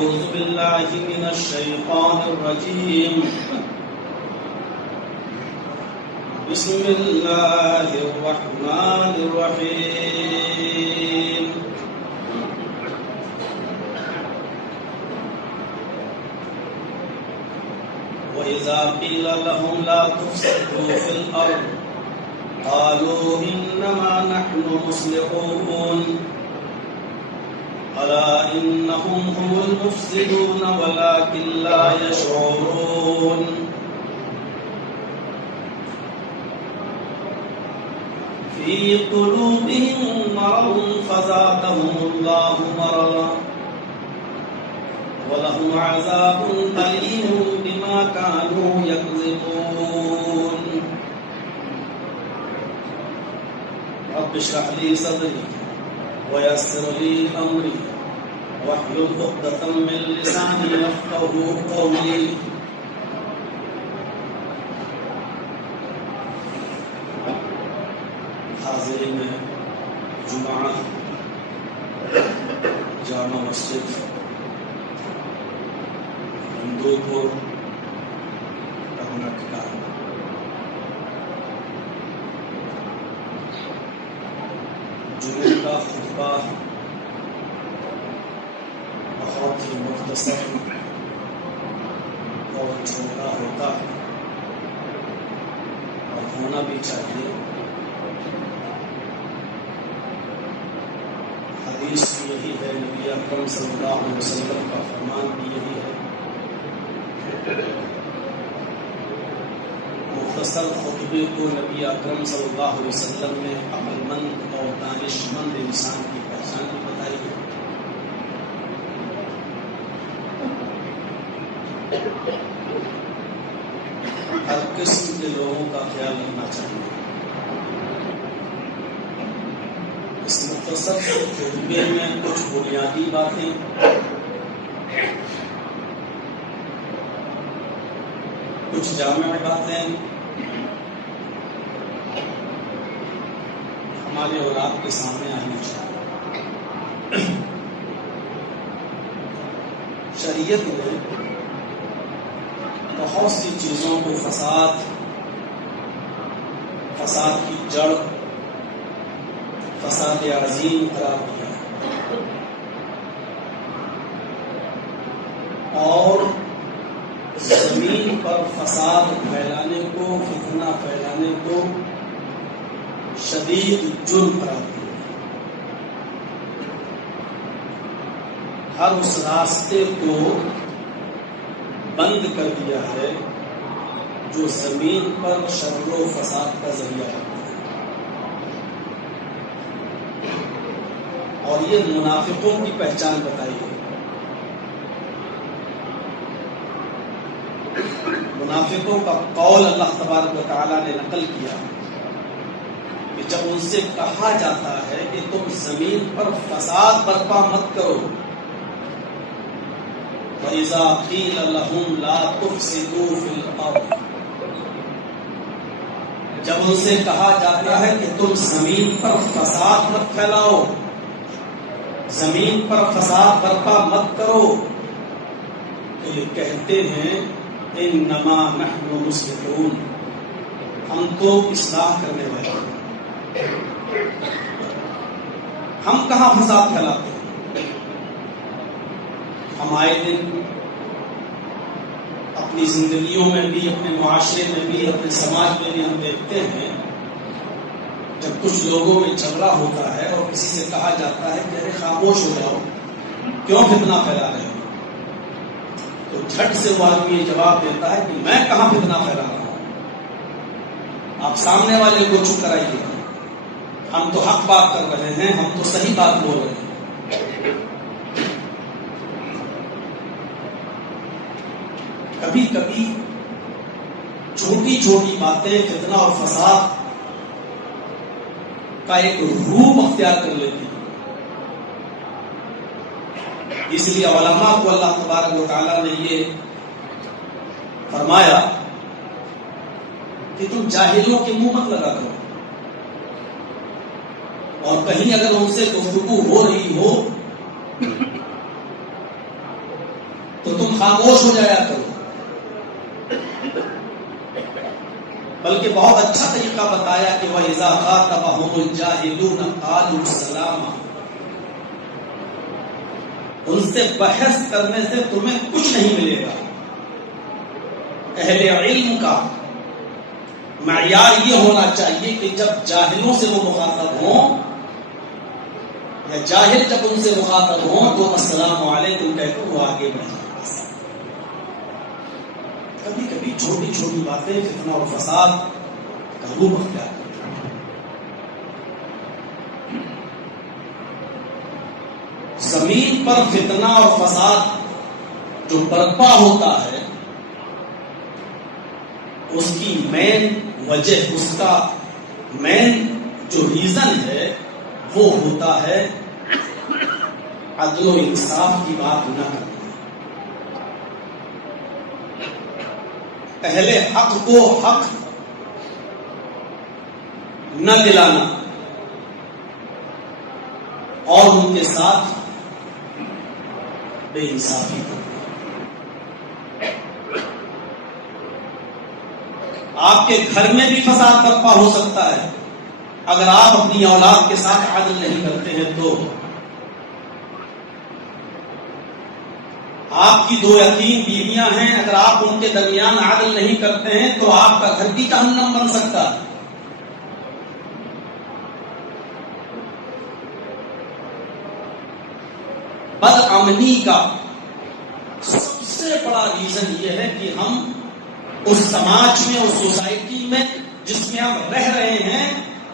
أعوذ بالله من الشيطان الرجيم بسم الله الرحمن الرحيم وإذا قيل لهم لا تفسدوا في الأرض قالوا إنما نحن مصلحون ألا إنهم هم المفسدون ولكن لا يشعرون في قلوبهم مرض فزادهم الله مرضا ولهم عذاب أليم بما كانوا يكذبون رب اشرح لي صدري ويسر لي أمري واحلل عقدة من لساني يفقهوا قولي حاضرین جمعہ جامع مسجد ہندوپور رمنٹ کا جمعے کا خطبہ بہت ہی مختصر اور چھوٹا ہوتا ہے اور ہونا بھی چاہیے. حدیث بھی یہی ہے, نبی اکرم صلی اللہ علیہ وسلم کا فرمان بھی یہی ہے. مختصر خطبے کو نبی اکرم صلی اللہ علیہ وسلم نے عقل مند اور دانش مند انسان کی پہچان بھی بتائی ہے. ہر قسم کے لوگوں کا خیال رکھنا چاہیے. اس مختصر خطبے میں کچھ بنیادی باتیں, کچھ جامع باتیں ہمارے اور آپ کے سامنے آنی چاہیے. شریعت میں بہت سی چیزوں کو فساد کی جڑ, فساد عظیم قرار دیا اور زمین پر فساد پھیلانے کو, فتنہ پھیلانے کو شدید جرم قرار دیا. ہر اس راستے کو بند کر دیا ہے جو زمین پر شر و فساد کا ذریعہ ہے. اور یہ منافقوں کی پہچان بتائی ہے. منافقوں کا قول اللہ تبارک و تعالیٰ نے نقل کیا کہ جب ان سے کہا جاتا ہے کہ تم زمین پر فساد برپا مت کرو, وَإِذَا قِيلَ لَهُمْ لَا تُفْسِدُوا فِي الْأَرْضِ, جب ان سے کہا جاتا ہے کہ تم زمین پر فساد مت پھیلاؤ, زمین پر فساد برپا مت کرو, تو یہ کہتے ہیں انما نحن مصلحون, ہم تو اصلاح کرنے والے ہیں. ہم کہاں فساد پھیلاتے ہیں؟ ہم آئے دن اپنی زندگیوں میں بھی, اپنے معاشرے میں بھی, اپنے سماج میں بھی ہم دیکھتے ہیں جب کچھ لوگوں میں جھگڑا ہوتا ہے اور کسی سے کہا جاتا ہے کہ ارے خاموش ہو جاؤ, کیوں فتنہ پھیلا رہے ہو, تو جھٹ سے وہ آدمی یہ جواب دیتا ہے کہ میں کہاں فتنہ پھیلا رہا ہوں, آپ سامنے والے کو چپ کرائیے, ہم تو حق بات کر رہے ہیں, ہم تو صحیح بات بول رہے ہیں. کبھی کبھی چھوٹی چھوٹی باتیں فتنہ اور فساد کا ایک روپ اختیار کر لیتی. اس لیے علماء کو اللہ تبارک و تعالیٰ نے یہ فرمایا کہ تم جاہلوں کے منہ مت لگا کرو, اور کہیں اگر ان سے گفتگو ہو رہی ہو تم خاموش ہو جایا کرو. بلکہ بہت اچھا طریقہ بتایا کہ وَإِذَا خَاطَبَهُمُ الْجَاهِلُونَ قَالُوا سَلَامًا. ان سے بحث کرنے سے تمہیں کچھ نہیں ملے گا. اہل علم کا معیار یہ ہونا چاہیے کہ جب جاہلوں سے وہ مخاطب ہوں یا جاہل جب ان سے مخاطب ہوں تو السلام علیکم کہہ کر وہ آگے بڑھ جائے. کبھی کبھی چھوٹی چھوٹی باتیں فتنہ اور فساد کا روپ اختیار کرتی ہیں. زمین پر فتنہ اور فساد جو برپا ہوتا ہے اس کی مین وجہ، اس کا مین جو ریزن ہے وہ ہوتا ہے عدل و انصاف کی بات نہ کرنا، اہل حق کو حق نہ دلانا اور ان کے ساتھ بے انصافی کرنا. آپ کے گھر میں بھی فساد برپا ہو سکتا ہے اگر آپ اپنی اولاد کے ساتھ عدل نہیں کرتے ہیں تو. آپ کی 2 یا 3 بیویاں ہیں، اگر آپ ان کے درمیان عدل نہیں کرتے ہیں تو آپ کا گھر بھی جہنم بن سکتا ہے. بدامنی کا سب سے بڑا ریزن یہ ہے کہ ہم اس سماج میں، اس سوسائٹی میں جس میں ہم رہ رہے ہیں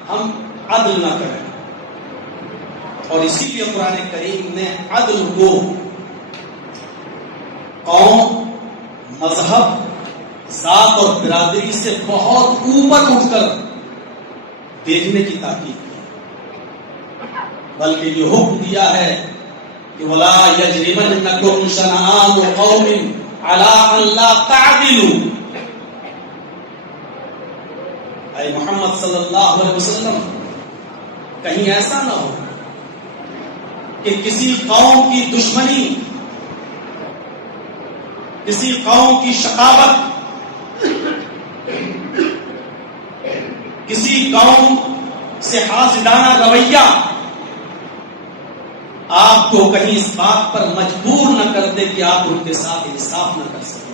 ہم عدل نہ کریں. اور اسی لیے قرآن کریم نے عدل کو قوم، مذہب، ذات اور برادری سے بہت اوپر اٹھ کر دیکھنے کی تاکید کی، بلکہ یہ حکم دیا ہے کہ وَلَا يَجْرِمَنَّكُمْ شَنَآنُ قَوْمٍ عَلَىٰ أَن لَّا تَعْدِلُوا. اے محمد صلی اللہ علیہ وسلم، کہیں ایسا نہ ہو کہ کسی قوم کی دشمنی، کسی قوم کی شقاوت، کسی قوم سے حاسدانہ رویہ آپ کو کہیں اس بات پر مجبور نہ کر دے کہ آپ ان کے ساتھ انصاف نہ کر سکیں.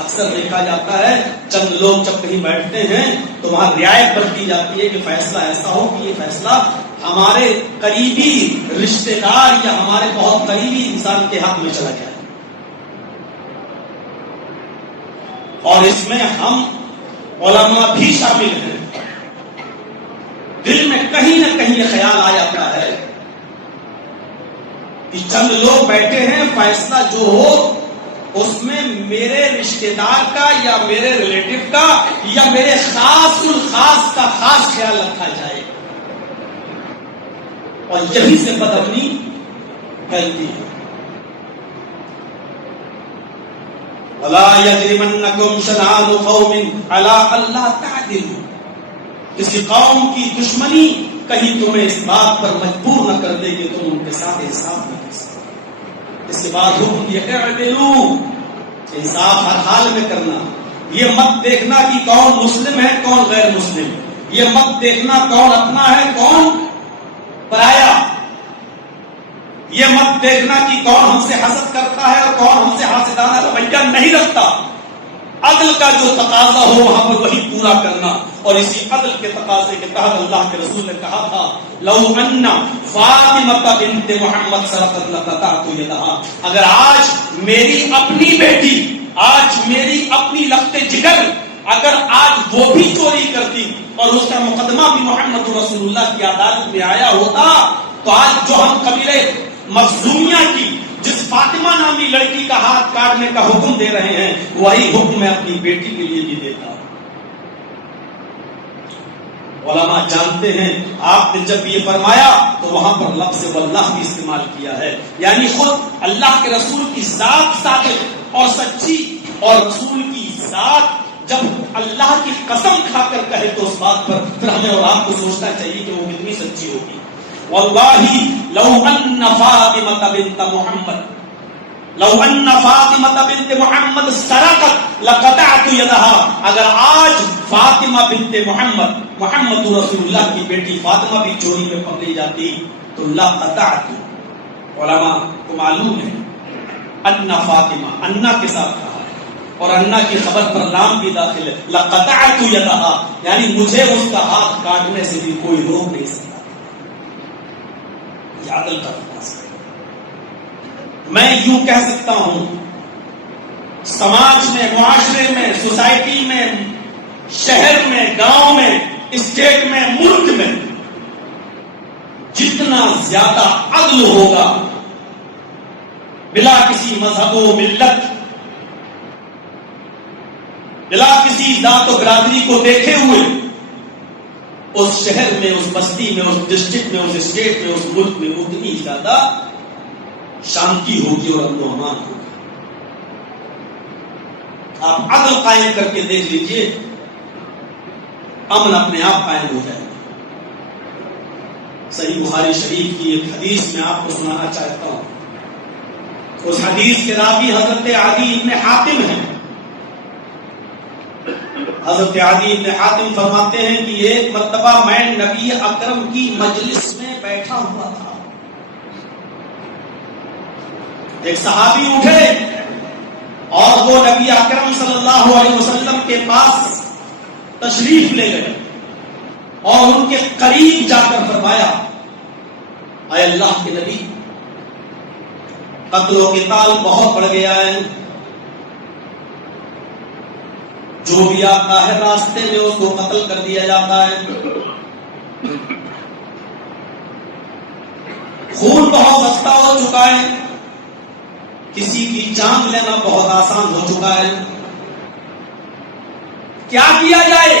اکثر دیکھا جاتا ہے چند لوگ جب کہیں بیٹھتے ہیں تو وہاں رعایت برتی جاتی ہے کہ فیصلہ ایسا ہو کہ یہ فیصلہ ہمارے قریبی رشتہ دار یا ہمارے بہت قریبی انسان کے حق میں چلا جائے. اور اس میں ہم علماء بھی شامل ہیں. دل میں کہیں نہ کہیں یہ خیال آ جاتا ہے کہ چند لوگ بیٹھے ہیں، فیصلہ جو ہو اس میں میرے رشتہ دار کا یا میرے ریلیٹو کا یا میرے خاص الخاص کا خاص خیال رکھا جائے. اور یہی سے بدامنی پھیلتی ہے. وَلَا يَجْرِمَنَّكُمْ شَنَآنُ قَوْمٍ عَلَىٰ أَن لَّا تَعْدِلُوا. کسی قوم کی دشمنی کہیں تمہیں اس بات پر مجبور نہ کر دے کہ تم ان کے ساتھ انصاف نہ کر سکتے. اس کے بعد حکم یہ اعدلوا، انصاف ہر حال میں کرنا. یہ مت دیکھنا کہ کون مسلم ہے کون غیر مسلم، یہ مت دیکھنا کون اپنا ہے کون پرایا، یہ مت دیکھنا کہ کون ہم سے حسد کرتا ہے اور کون ہم سے حاسدانہ رویہ نہیں رکھتا. عدل کا جو تقاضا ہو وہاں پر وہی پورا کرنا. اور اسی عدل کے تقاضے کے تحت اللہ کے رسول نے کہا تھا لو ان فاطمہ بنت محمد سرقت لقطعت یدها. اگر آج میری اپنی بیٹی، آج میری اپنی لخت جگر اگر آج وہ بھی چوری کرتی اور اس کا مقدمہ بھی محمد رسول اللہ کی عدالت میں آیا ہوتا تو آج جو ہم قبیلے مخزومیہ کی جس فاطمہ نامی لڑکی کا ہاتھ کاٹنے کا حکم دے رہے ہیں وہی حکم میں اپنی بیٹی کے لیے بھی دیتا. علماء جانتے ہیں آپ نے جب یہ فرمایا تو وہاں پر لفظ واللہ بھی استعمال کیا ہے، یعنی خود اللہ کے رسول کی ذات صادق اور سچی، اور رسول کی ذات جب اللہ کی قسم کھا کر کہے تو اس بات پر پھر ہمیں اور آپ کو سوچنا چاہیے کہ وہ کتنی سچی ہوگی. واللہ لو ان فاطمہ بنت محمد لو ان فاطمہ بنت محمد سرقت لقطعت یدها، اگر آج فاطمہ بنت محمد رسول اللہ کی بیٹی فاطمہ بھی چوری میں پکڑی جاتی تو لقطعت، علماء کو معلوم ہے ان فاطمہ، انا کے ساتھ کہا ہے اور انا کی خبر پر لام بھی داخل ہے، لقطعت یدها، یعنی مجھے اس کا ہاتھ کاٹنے سے بھی کوئی روک نہیں سکتا۔ یہ عدل کا انداز ہے۔ میں یوں کہہ سکتا ہوں، سماج میں، معاشرے میں، سوسائٹی میں، شہر میں، گاؤں میں، اسٹیٹ میں، ملک میں جتنا زیادہ عدل ہوگا بلا کسی مذہب و ملت، بلا کسی ذات و برادری کو دیکھے ہوئے، اس شہر میں، اس بستی میں، اس ڈسٹرکٹ میں، اس اسٹیٹ میں، اس ملک میں اتنی زیادہ شانتی ہوگی اور امن و امان ہوگا۔ آپ عدل قائم کر کے دیکھ لیجئے، امن اپنے آپ قائم ہو جائے گا۔ صحیح بخاری شریف کی ایک حدیث میں آپ کو سنانا چاہتا ہوں۔ اس حدیث کے راوی حضرت عدی بن حاتم ہیں۔ حضرت عدی بن حاتم فرماتے ہیں کہ ایک مرتبہ میں نبی اکرم کی مجلس میں بیٹھا ہوا تھا، ایک صحابی اٹھے اور وہ نبی اکرم صلی اللہ علیہ وسلم کے پاس تشریف لے گئے اور ان کے قریب جا کر فرمایا، اے اللہ کے نبی، قتل و قتال بہت بڑھ گیا ہے، جو بھی آتا ہے راستے میں اس کو قتل کر دیا جاتا ہے، خون بہت سستا ہو چکا ہے، کسی کی جان لینا بہت آسان ہو چکا ہے، کیا کیا جائے؟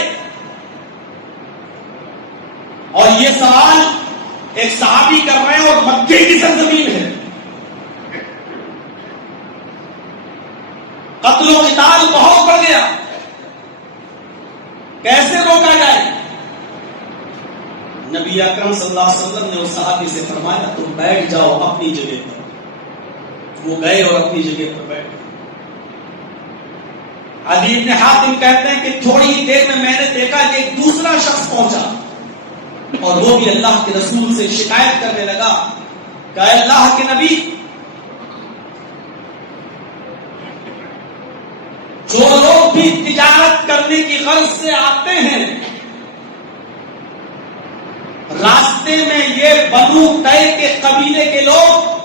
اور یہ سوال ایک صحابی کر رہے ہیں اور مکے کی سرزمین ہے، قتل و قتال بہت بڑھ گیا، کیسے روکا جائے؟ نبی اکرم صلی اللہ علیہ وسلم نے اس صحابی سے فرمایا، تم بیٹھ جاؤ اپنی جگہ پر۔ وہ گئے اور اپنی جگہ پر بیٹھ گئے۔ عدی بن حاتم کہتے ہیں کہ تھوڑی ہی دیر میں نے دیکھا کہ ایک دوسرا شخص پہنچا اور وہ بھی اللہ کے رسول سے شکایت کرنے لگا کہ اے اللہ کے نبی، جو لوگ بھی تجارت کرنے کی غرض سے آتے ہیں، راستے میں یہ بنو طے کے قبیلے کے لوگ،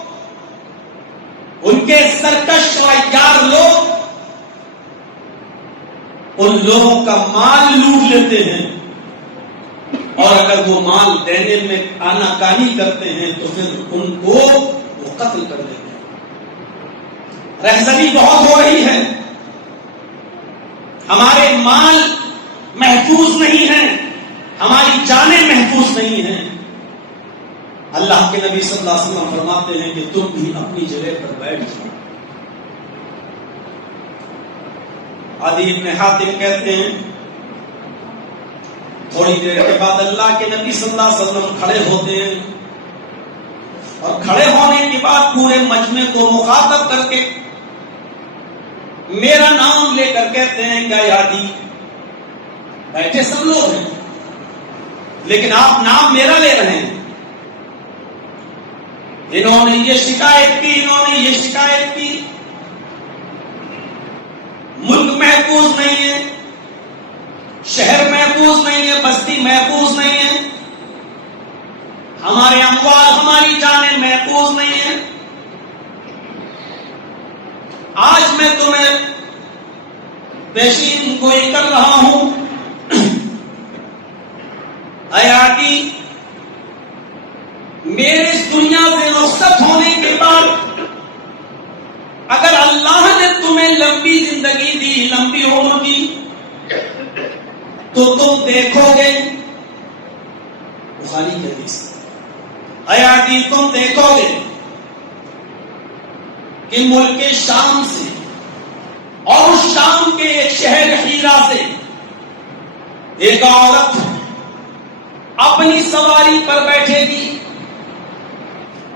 ان کے سرکش اور عیار لوگ ان لوگوں کا مال لوٹ لیتے ہیں، اور اگر وہ مال دینے میں آناکانی کرتے ہیں تو پھر ان کو وہ قتل کر دیتے ہیں۔ رہزنی بہت ہو رہی ہے، ہمارے مال محفوظ نہیں ہیں، ہماری جانیں محفوظ نہیں ہیں۔ اللہ کے نبی صلی اللہ علیہ وسلم فرماتے ہیں کہ تم بھی اپنی جگہ پر بیٹھ جاؤ۔ عدی بن حاتم کہتے ہیں تھوڑی دیر کے بعد اللہ کے نبی صلی اللہ علیہ وسلم کھڑے ہوتے ہیں اور کھڑے ہونے کے بعد پورے مجمع کو مخاطب کر کے میرا نام لے کر کہتے ہیں کہ عدی، بیٹھے سب لوگ ہیں لیکن آپ نام میرا لے رہے ہیں، انہوں نے یہ شکایت کی، انہوں نے یہ شکایت کی، ملک محفوظ نہیں ہے، شہر محفوظ نہیں ہے، بستی محفوظ نہیں ہے، ہمارے اموال، ہماری جانیں محفوظ نہیں ہیں۔ آج میں تمہیں پیشین گوئی کر رہا ہوں، اے عدی، میرے اس دنیا سے رخصت ہونے کے بعد اگر اللہ نے تمہیں لمبی زندگی دی، لمبی عمر دی، تو تم دیکھو گے، بخاری کی حدیث، اے عدی تم دیکھو گے کہ ملک شام سے اور اس شام کے ایک شہر ہیرا سے ایک عورت اپنی سواری پر بیٹھے گی،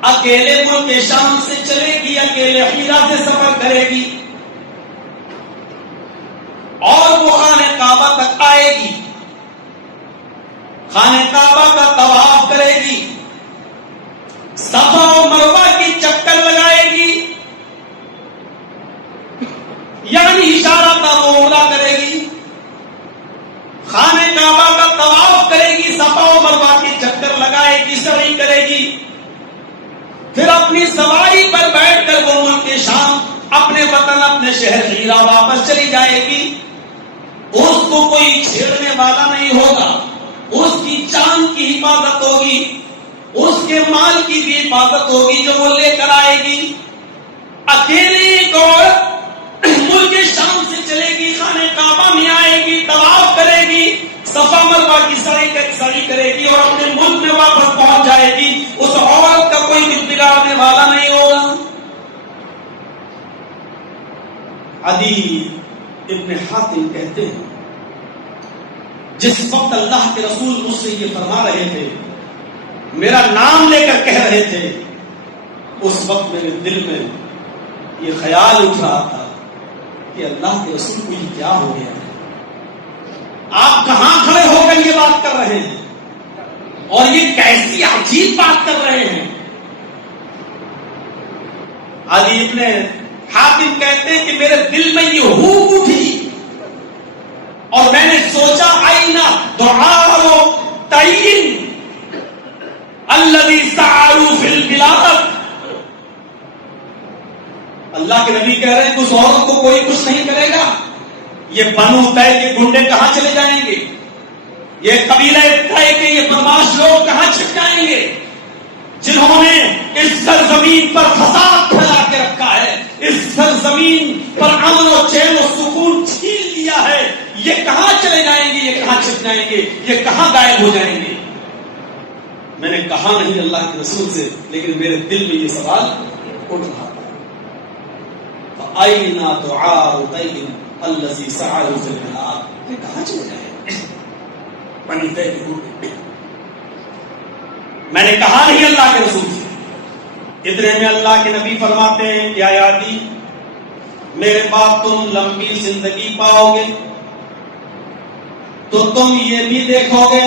اکیلے ملک شام سے چلے گی، اکیلے ہیرا سے سفر کرے گی، اور وہ خانہ کعبہ تک آئے گی، خانہ کعبہ کا طواف کرے گی، صفا و مروہ کی چکر لگائے گی، یعنی اشارہ تھا وہ عمرہ کرے گی، خانہ کعبہ کا طواف کرے گی، صفا و مروہ کی چکر لگائے گی، سعی کرے گی، پھر اپنی سواری پر بیٹھ کر وہ ملک شام اپنے وطن اپنے شہر ہیرا واپس چلی جائے گی۔ اس کو کوئی چھیڑنے والا نہیں ہوگا، اس کی جان کی حفاظت ہوگی، اس کے مال کی بھی حفاظت ہوگی جو وہ لے کر آئے گی۔ اکیلے ایک عورت ملک شام سے چلے گی، خانہ کعبہ میں آئے گی، طواف کرے گی، صفا مروہ کی سعی کرے گی اور اپنے ملک میں واپس پہنچ جائے گی۔ اس عورت کا کوئی بھی بگاڑنے والا نہیں ہوگا۔ عدی ابن حاتم کہتے ہیں جس وقت اللہ کے رسول مجھ سے یہ فرما رہے تھے، میرا نام لے کر کہہ رہے تھے، اس وقت میرے دل میں یہ خیال اٹھ رہا تھا کہ اللہ کے رسول کو یہ کیا ہو گیا ہے، آپ کہاں کھڑے ہو کر یہ بات کر رہے ہیں اور یہ کیسی عجیب بات کر رہے ہیں۔ علی ابن حاتم کہتے ہیں کہ میرے دل میں یہ ہوک اٹھی اور میں نے سوچا آئینہ دعاء تعین الذی سعوا فی البلاد، اللہ کے نبی کہہ رہے ہیں کہ اس عورت کو کوئی کچھ نہیں کرے گا، یہ بنو طے کے گنڈے کہاں چلے جائیں گے، یہ قبیلہ طے کے یہ بدماش لوگ کہاں چھپ جائیں گے جنہوں نے اس سرزمین پر فساد پھیلا کے رکھا ہے، اس سرزمین پر امن و چین و سکون چھین لیا ہے، یہ کہاں چلے جائیں گے، یہ کہاں چھپ جائیں گے، یہ کہاں غائب ہو جائیں گے۔ میں نے کہا نہیں اللہ کے رسول سے، لیکن میرے دل میں یہ سوال اٹھ رہا تھا۔ فَأَيْنَ دُعَاءُ طَيٍّ الَّذِي سَعَلُوا فِي الْبِلَادِ، یہ کہاں چلے جائیں بنی طے کے گنڈے۔ میں نے کہا نہیں اللہ کے رسول سے، اتنے میں اللہ کے نبی فرماتے ہیں کہ عدی میرے بعد تم لمبی زندگی پاؤ گے تو تم یہ بھی دیکھو گے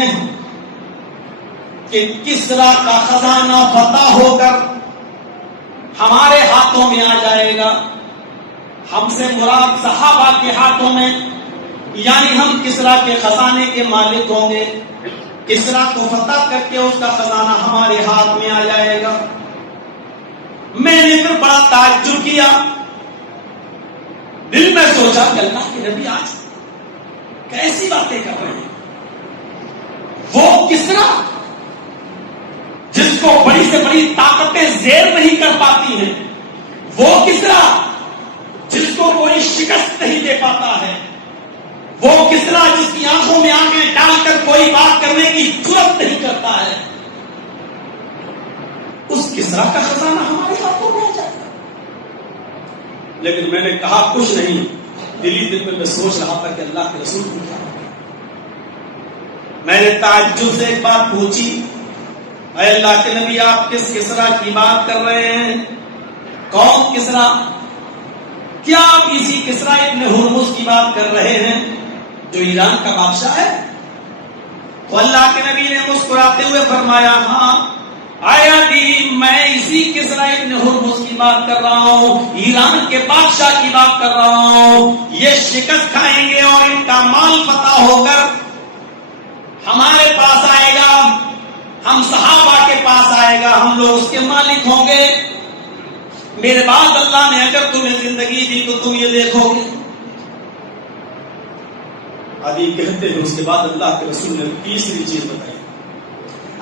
کہ کسرا کا خزانہ فتح ہو کر ہمارے ہاتھوں میں آ جائے گا۔ ہم سے مراد صحابہ کے ہاتھوں میں، یعنی ہم کسرا کے خزانے کے مالک ہوں گے، کسرا کو فتح کر کے اس کا خزانہ ہمارے ہاتھ میں آ جائے گا۔ میں نے پھر بڑا تعجب کیا، دل میں سوچا کہ اللہ کے نبی آج کیسی باتیں کر رہے ہیں۔ وہ کسرا جس کو بڑی سے بڑی طاقتیں زیر نہیں کر پاتی ہیں، وہ کسرا جس کو کوئی شکست نہیں دے پاتا ہے، وہ کسرا جس کی آنکھوں میں آنکھیں ڈال کر کوئی بات کرنے کی جرأت نہیں کرتا ہے، اس کسرا کا خزانہ ہمارے ہاتھوں میں آ جائے گا۔ لیکن میں نے کہا کچھ نہیں، دلی دل میں سوچ رہا تھا کہ اللہ کے رسول کو کیا ہوگا۔ میں نے تعجب سے ایک بات پوچھی، اے اللہ کے نبی آپ کس کسرا کی بات کر رہے ہیں؟ کون کسرا؟ کیا آپ اسی کسرا ابن ہرمز کی بات کر رہے ہیں جو ایران کا بادشاہ ہے؟ تو اللہ کے نبی نے مسکراتے ہوئے فرمایا ہاں آیا دی میں اسی کسرا ابن ہرمز کی بات کر رہا ہوں، ایران کے بادشاہ کی بات کر رہا ہوں۔ یہ شکست کھائیں گے اور ان کا مال فتح ہو کر ہمارے پاس آئے گا، ہم صحابہ کے پاس آئے گا، ہم لوگ اس کے مالک ہوں گے۔ میرے بعد اللہ نے اگر تمہیں زندگی دی تو تم یہ دیکھو گے۔ عدی کہتے ہیں اس کے بعد اللہ کے رسول نے تیسری چیز بتائی،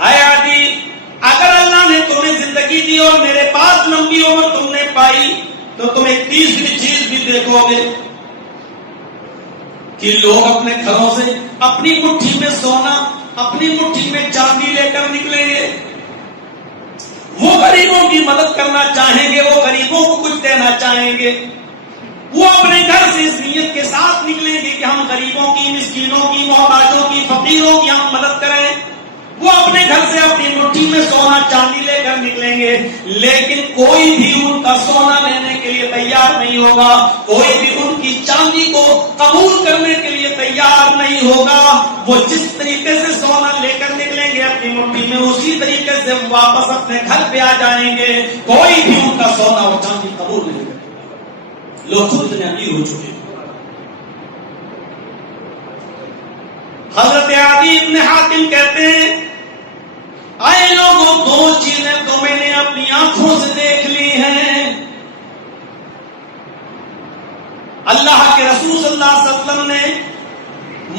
اے عدی اگر اللہ نے تمہیں زندگی دی اور میرے پاس لمبی عمر تم نے پائی تو تم ایک تیسری چیز بھی دیکھو گے کہ لوگ اپنے گھروں سے اپنی مٹھی میں سونا، اپنی مٹھی میں چاندی لے کر نکلیں گے، وہ غریبوں کی مدد کرنا چاہیں گے، وہ غریبوں کو کچھ دینا چاہیں گے، وہ اپنے گھر سے اس نیت کے ساتھ نکلیں گے کہ ہم غریبوں کی، مسکینوں کی، محتاجوں کی، فقیروں کی ہم مدد کریں۔ وہ اپنے گھر سے اپنی مٹھی میں سونا چاندی لے کر نکلیں گے، لیکن کوئی بھی ان کا سونا لینے کے لیے تیار نہیں ہوگا، کوئی بھی ان کی چاندی کو قبول کرنے کے لیے تیار نہیں ہوگا۔ وہ جس طریقے سے سونا لے کر نکلیں گے اپنی مٹھی میں، اسی طریقے سے واپس اپنے گھر پہ آ جائیں گے، کوئی بھی ان کا سونا اور چاندی قبول نہیں کرے گا۔ لوگ خود اتنے امیر ہو چکے ہیں۔ حضرت عدی ابن حاتم کہتے ہیں، اے لوگوں، دو چیزیں تو میں نے اپنی آنکھوں سے دیکھ لی ہیں۔ اللہ کے رسول صلی اللہ علیہ وسلم نے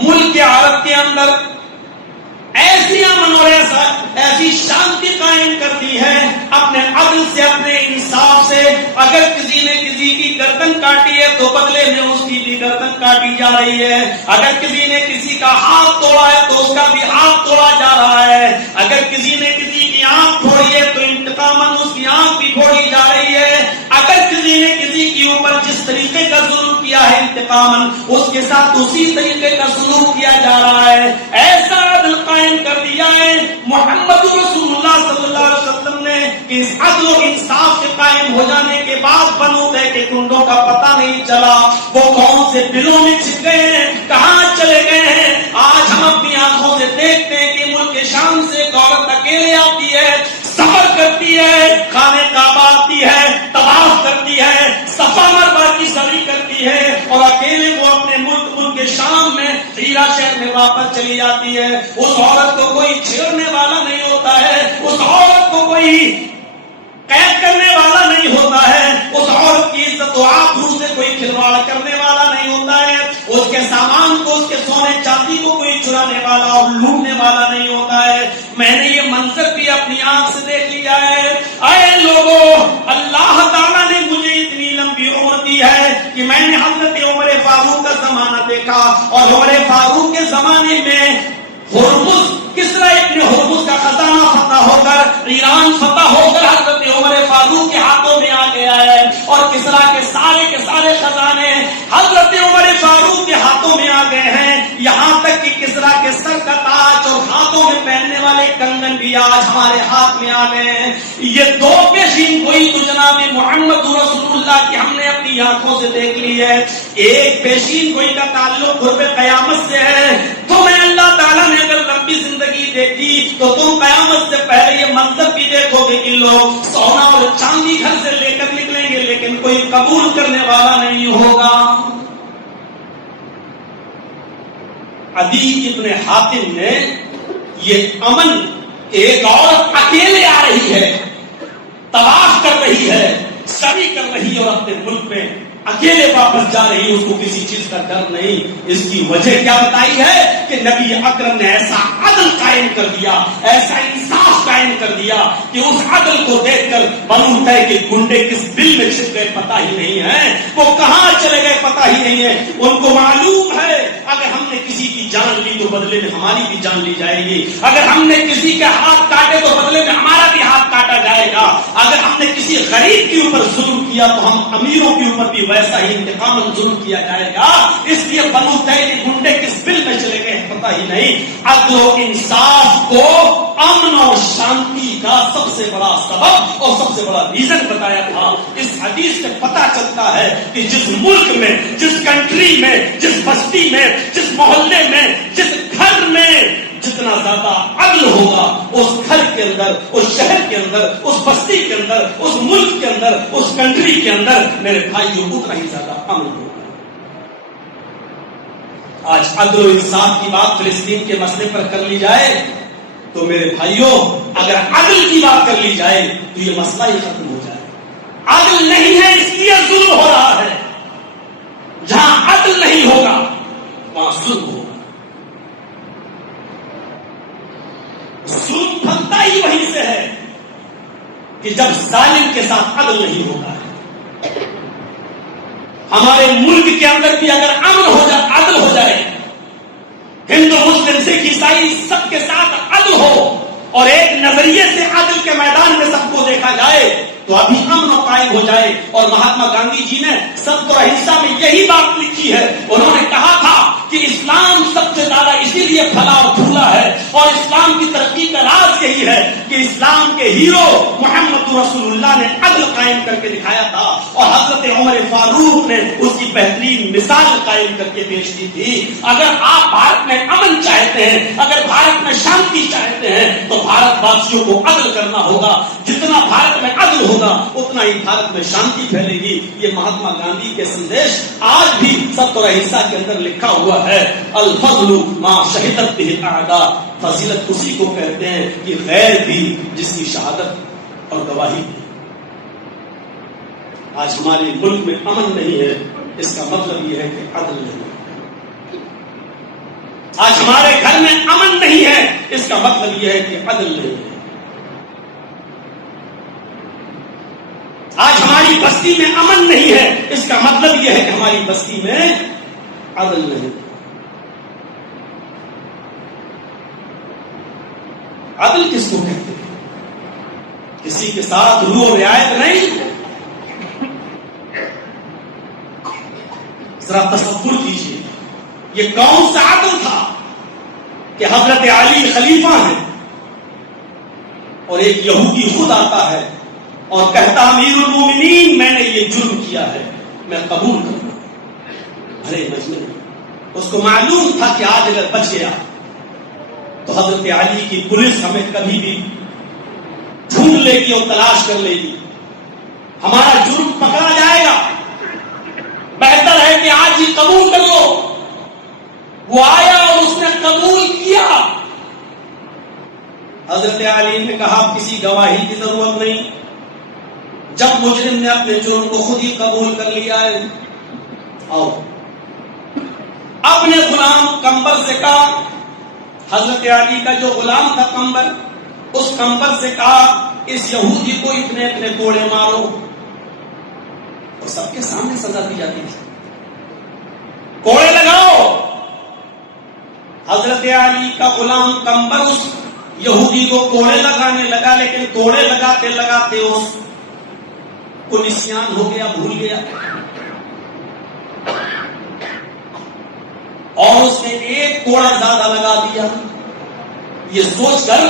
ملک عرب کے اندر ایسی امن اور ایسی شانتی قائم کر دی ہے اپنے عدل سے، اپنے انصاف سے۔ اگر کسی نے کسی کی گردن کاٹی ہے تو بدلے میں اس کی بھی گردن کاٹی جا رہی ہے، اگر کسی نے کسی کا ہاتھ توڑا ہے تو اس کا بھی ہاتھ توڑا جا رہا ہے، اگر کسی نے کسی کی آنکھ پھوڑی ہے تو انتقاماً اس کی آنکھ بھی پھوڑی جا رہی ہے، اگر کسی نے کسی کے اوپر جس طریقے کا ظلم کیا ہے انتقاماً اس کے ساتھ اسی طریقے کا سلوک کیا جا رہا ہے۔ ایسا عدل قائم کر دیا ہے محمد رسول اللہ صلی اللہ علیہ وسلم نے کہ اس عدل و انصاف کے قائم ہو جانے کے بعد بنو دے کے کنڈوں کا پتہ نہیں چلا، وہ کون سے بلوں میں چھپ گئے ہیں، کہاں چلے گئے ہیں۔ آج ہم اپنی آنکھوں سے دیکھتے ہیں کہ ملک شام سے ایک عورت اکیلے آتی ہے، سفر کرتی ہے، خانے کعبہ آتی ہے، طواف کرتی ہے، صفا مروا کی سعی کرتی ہے، اور اکیلے وہ اپنے ملک شام میں ہیرا شہر میں واپس چلی جاتی ہے۔ اس عورت کو کوئی چھیڑنے والا نہیں ہوتا ہے، اس عورت کو کوئی قید کرنے والا نہیں ہوتا ہے، اس عورت کی عزت و آبرو سے کوئی کھلواڑ کرنے والا نہیں ہوتا ہے، اس کے سامان کو، اس کے سونے چاندی کو کوئی چرانے والا اور لوٹنے والا نہیں ہوتا ہے۔ میں نے یہ منظر بھی اپنی آنکھ سے دیکھ لیا ہے۔ اے لوگوں، اللہ تعالیٰ نے مجھے اتنی لمبی عمر دی ہے کہ میں نے حضرت عمر فاروق کا زمانہ دیکھا، اور عمر فاروق کے زمانے میں ہرمز، کسرا ابن ہرمز کا خزانہ فتح ہو کر، ایران فتح ہو کر حضرت عمر فاروق کے ہاتھوں میں آ گیا ہے، اور کسرا کے سارے خزانے حضرت عمر فاروق کے ہاتھوں میں آ گئے ہیں، یہاں تک کہ کسرا کے سر کا تاج اور ہاتھوں میں پہننے والے کنگن بھی آج ہمارے ہاتھ میں آ گئے ہیں۔ یہ دو پیشین گوئی تو جناب محمد رسول اللہ کی ہم نے اپنی آنکھوں سے دیکھ لی ہے۔ ایک پیشین گوئی کا تعلق قرب قیامت سے ہے۔ تمہیں اللہ تعالیٰ نے اگر لمبی زندگی دیکھی تو تم قیامت سے پہلے یہ منظر بھی دیکھو گے کہ لوگ سونا اور چاندی گھر سے لے کر نکلیں گے لیکن کوئی قبول کرنے والا نہیں ہوگا۔ عدی ابن حاتم نے یہ امن، ایک عورت اکیلے آ رہی ہے، طواف کر رہی ہے، سعی کر رہی ہے، اور اپنے ملک میں اکیلے واپس جا رہی، اس کو کسی چیز کا ڈر نہیں۔ اس کی وجہ کیا بتائی ہے کہ نبی اکرم نے ایسا عدل قائم کر دیا، ایسا انصاف قائم کر دیا کہ اس عدل کو دیکھ کر معلوم ہے کہ گنڈے کس بل میں چھپ گئے پتہ ہی نہیں ہے، وہ کہاں چلے گئے پتہ ہی نہیں ہے۔ ان کو معلوم ہے اگر ہم نے کسی کی جان لی تو بدلے میں ہماری بھی جان لی جائے گی، اگر ہم نے کسی کے ہاتھ کاٹے تو بدلے میں ہمارا بھی ہاتھ کاٹا جائے گا، اگر ہم نے کسی غریب کے اوپر ظلم کیا تو ہم امیروں کے اوپر بھی ویسا ہی انتقام ظلم کیا جائے گا۔ اس لیے بنو تیری گنڈے کس بل میں چلے گئے پتہ ہی نہیں۔ عدل و انصاف کو امن اور شانتی کا سب سے بڑا سبب اور سب سے بڑا ریزن بتایا تھا۔ اس حدیث سے پتہ چلتا ہے کہ جس ملک میں، جس کنٹری میں، جس بستی میں، جس محلے میں، جس گھر میں جتنا زیادہ عدل ہوگا، اس گھر کے اندر، اس شہر کے اندر، اس بستی کے اندر، اس ملک کے اندر، اس کنٹری کے اندر میرے بھائیوں اتنا ہی زیادہ امن ہوگا۔ آج عدل و انصاف کی بات فلسطین کے مسئلے پر کر لی جائے تو میرے بھائیوں اگر عدل کی بات کر لی جائے تو یہ مسئلہ ہی ختم ہو جائے۔ عدل نہیں ہے اس لیے ظلم ہو رہا ہے، جہاں عدل نہیں ہوگا وہاں ظلم ہوگا۔ ظلم پھلتا ہی وہیں سے ہے کہ جب ظالم کے ساتھ عدل نہیں ہوتا ہے۔ ہمارے ملک کے اندر بھی اگر امن ہو جائے، عدل ہو جائے، ہندو مسلم سکھ عیسائی سب کے ساتھ عدل ہو اور ایک نظریے سے عدل کے میدان میں سب کو دیکھا جائے تو ابھی امن قائم ہو جائے۔ اور مہاتما گاندھی جی نے ستر اہیسہ میں یہی بات لکھی ہے، انہوں نے کہا تھا کہ اسلام سب سے زیادہ اسی لیے پھلا اور پھولا ہے، اور اسلام کی ترقی کا راز یہی ہے کہ اسلام کے ہیرو محمد رسول اللہ نے عدل قائم کر کے دکھایا تھا، اور حضرت عمر فاروق نے اس کی بہترین مثال قائم کر کے پیش کی تھی۔ اگر آپ بھارت میں امن چاہتے ہیں، اگر بھارت میں شانتی چاہتے ہیں، تو بھارت واسیوں کو عدل کرنا ہوگا۔ جتنا بھارت میں عدل ہوگا اتنا ہی بھارت میں شانتی پھیلے گی۔ یہ مہاتما گاندھی کے سندیش آج بھی ستر حصہ کے اندر لکھا ہوا ہے، الفضل ما شہدت به الاعداء، فضیلت اسی کو کہتے ہیں کہ غیر بھی جس کی شہادت اور گواہی دی۔ آج ہمارے ملک میں امن نہیں ہے، اس کا مطلب یہ ہے کہ عدل نہیں ہے۔ آج ہمارے گھر میں امن نہیں ہے، اس کا مطلب یہ ہے کہ عدل نہیں ہے۔ آج ہماری بستی میں امن نہیں ہے، اس کا مطلب یہ ہے کہ ہماری بستی میں عدل نہیں ہے۔ عدل کس کو کہتے ہیں؟ کسی کے ساتھ روح و رعایت نہیں۔ ذرا تصور کیجیے، یہ کون سا عدل تھا کہ حضرت علی خلیفہ ہیں اور ایک یہودی خود آتا ہے اور کہتا امیر المومنین میں نے یہ جرم کیا ہے، میں قبول کروں۔ ارے مجنون، اس کو معلوم تھا کہ آج اگر بچ گیا تو حضرت علی کی پولیس ہمیں کبھی بھی ڈھونڈ لے گی اور تلاش کر لے گی، ہمارا جرم پکڑا جائے گا۔ بہتر ہے کہ آج ہی قبول کر لو۔ وہ آیا اور اس نے قبول کیا۔ حضرت علی نے کہا کسی گواہی کی ضرورت نہیں، جب مجرم نے اپنے جرم کو خود ہی قبول کر لیا ہے، آؤ۔ اپنے غلام کمبر سے کہا، حضرت علی کا جو غلام تھا کمبر، اس کمبر سے کہا اس یہودی کو اتنے اتنے کوڑے مارو، اور سب کے سامنے سزا دی جاتی تھی، کوڑے لگاؤ۔ حضرت علی کا غلام کمبر اس یہودی کو کوڑے لگانے لگا، لیکن کوڑے لگاتے لگاتے اس کو نسیان ہو گیا، بھول گیا، اور اس نے ایک کوڑا زیادہ لگا دیا، یہ سوچ کر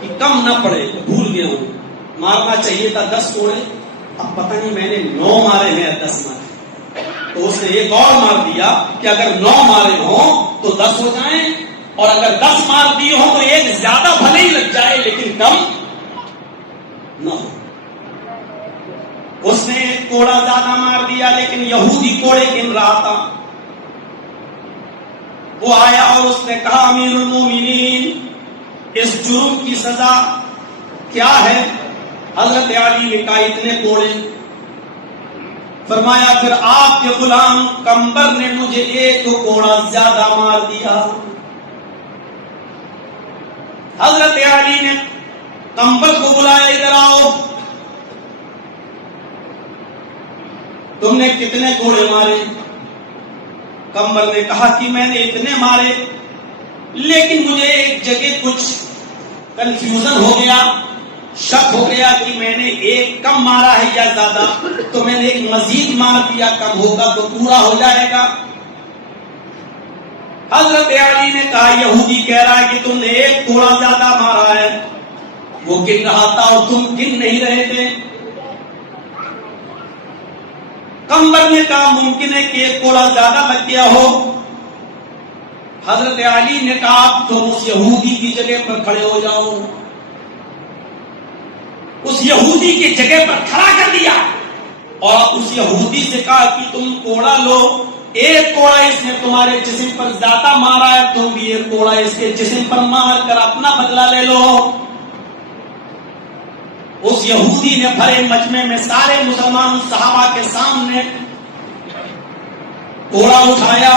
کہ کم نہ پڑے، بھول گیا ہوں، مارنا چاہیے تھا 10 کوڑے، اب پتہ نہیں میں نے 9 مارے ہیں یا 10 مارے، تو اس نے ایک اور مار دیا کہ اگر 9 مارے ہوں تو 10 ہو جائیں، اور اگر 10 مار دیے ہوں تو ایک زیادہ بھلے ہی لگ جائے لیکن کم نہ ہو۔ اس نے ایک کوڑا زیادہ مار دیا، لیکن یہودی کوڑے گن رہا تھا۔ وہ آیا اور اس نے کہا امیر المومنین اس جرم کی سزا کیا ہے؟ حضرت علی نے کہا اتنے کوڑے۔ فرمایا پھر آپ کے غلام کمبر نے مجھے ایک کوڑا زیادہ مار دیا۔ حضرت علی نے کمبر کو بلایا، ادھر آؤ، تم نے کتنے کوڑے مارے؟ کمبر نے کہا کہ میں نے اتنے مارے، لیکن مجھے ایک جگہ کچھ کنفیوژن ہو گیا، شک ہو گیا کہ میں نے ایک کم مارا ہے یا زیادہ، تو میں نے ایک مزید مار دیا، کم ہوگا تو پورا ہو جائے گا۔ حضرت علی نے کہا یہودی کہہ رہا ہے کہ تم نے ایک کوڑا زیادہ مارا ہے، وہ گن رہا تھا اور تم گن نہیں رہے تھے۔ کمبر نے کہا ممکن ہے کہ ایک کوڑا زیادہ لگ گیا ہو۔ حضرت علی نے کہا آپ تم اس یہودی کی جگہ پر کھڑے ہو جاؤ۔ اس یہودی کی جگہ پر کھڑا کر دیا اور اس یہودی سے کہا کہ تم کوڑا لو، ایک کوڑا اس نے تمہارے جسم پر زیادہ مارا ہے، تم بھی ایک کوڑا اس کے جسم پر مار کر اپنا بدلہ لے لو۔ اس یہودی نے بھرے مجمع میں سارے مسلمان صحابہ کے سامنے کوڑا اٹھایا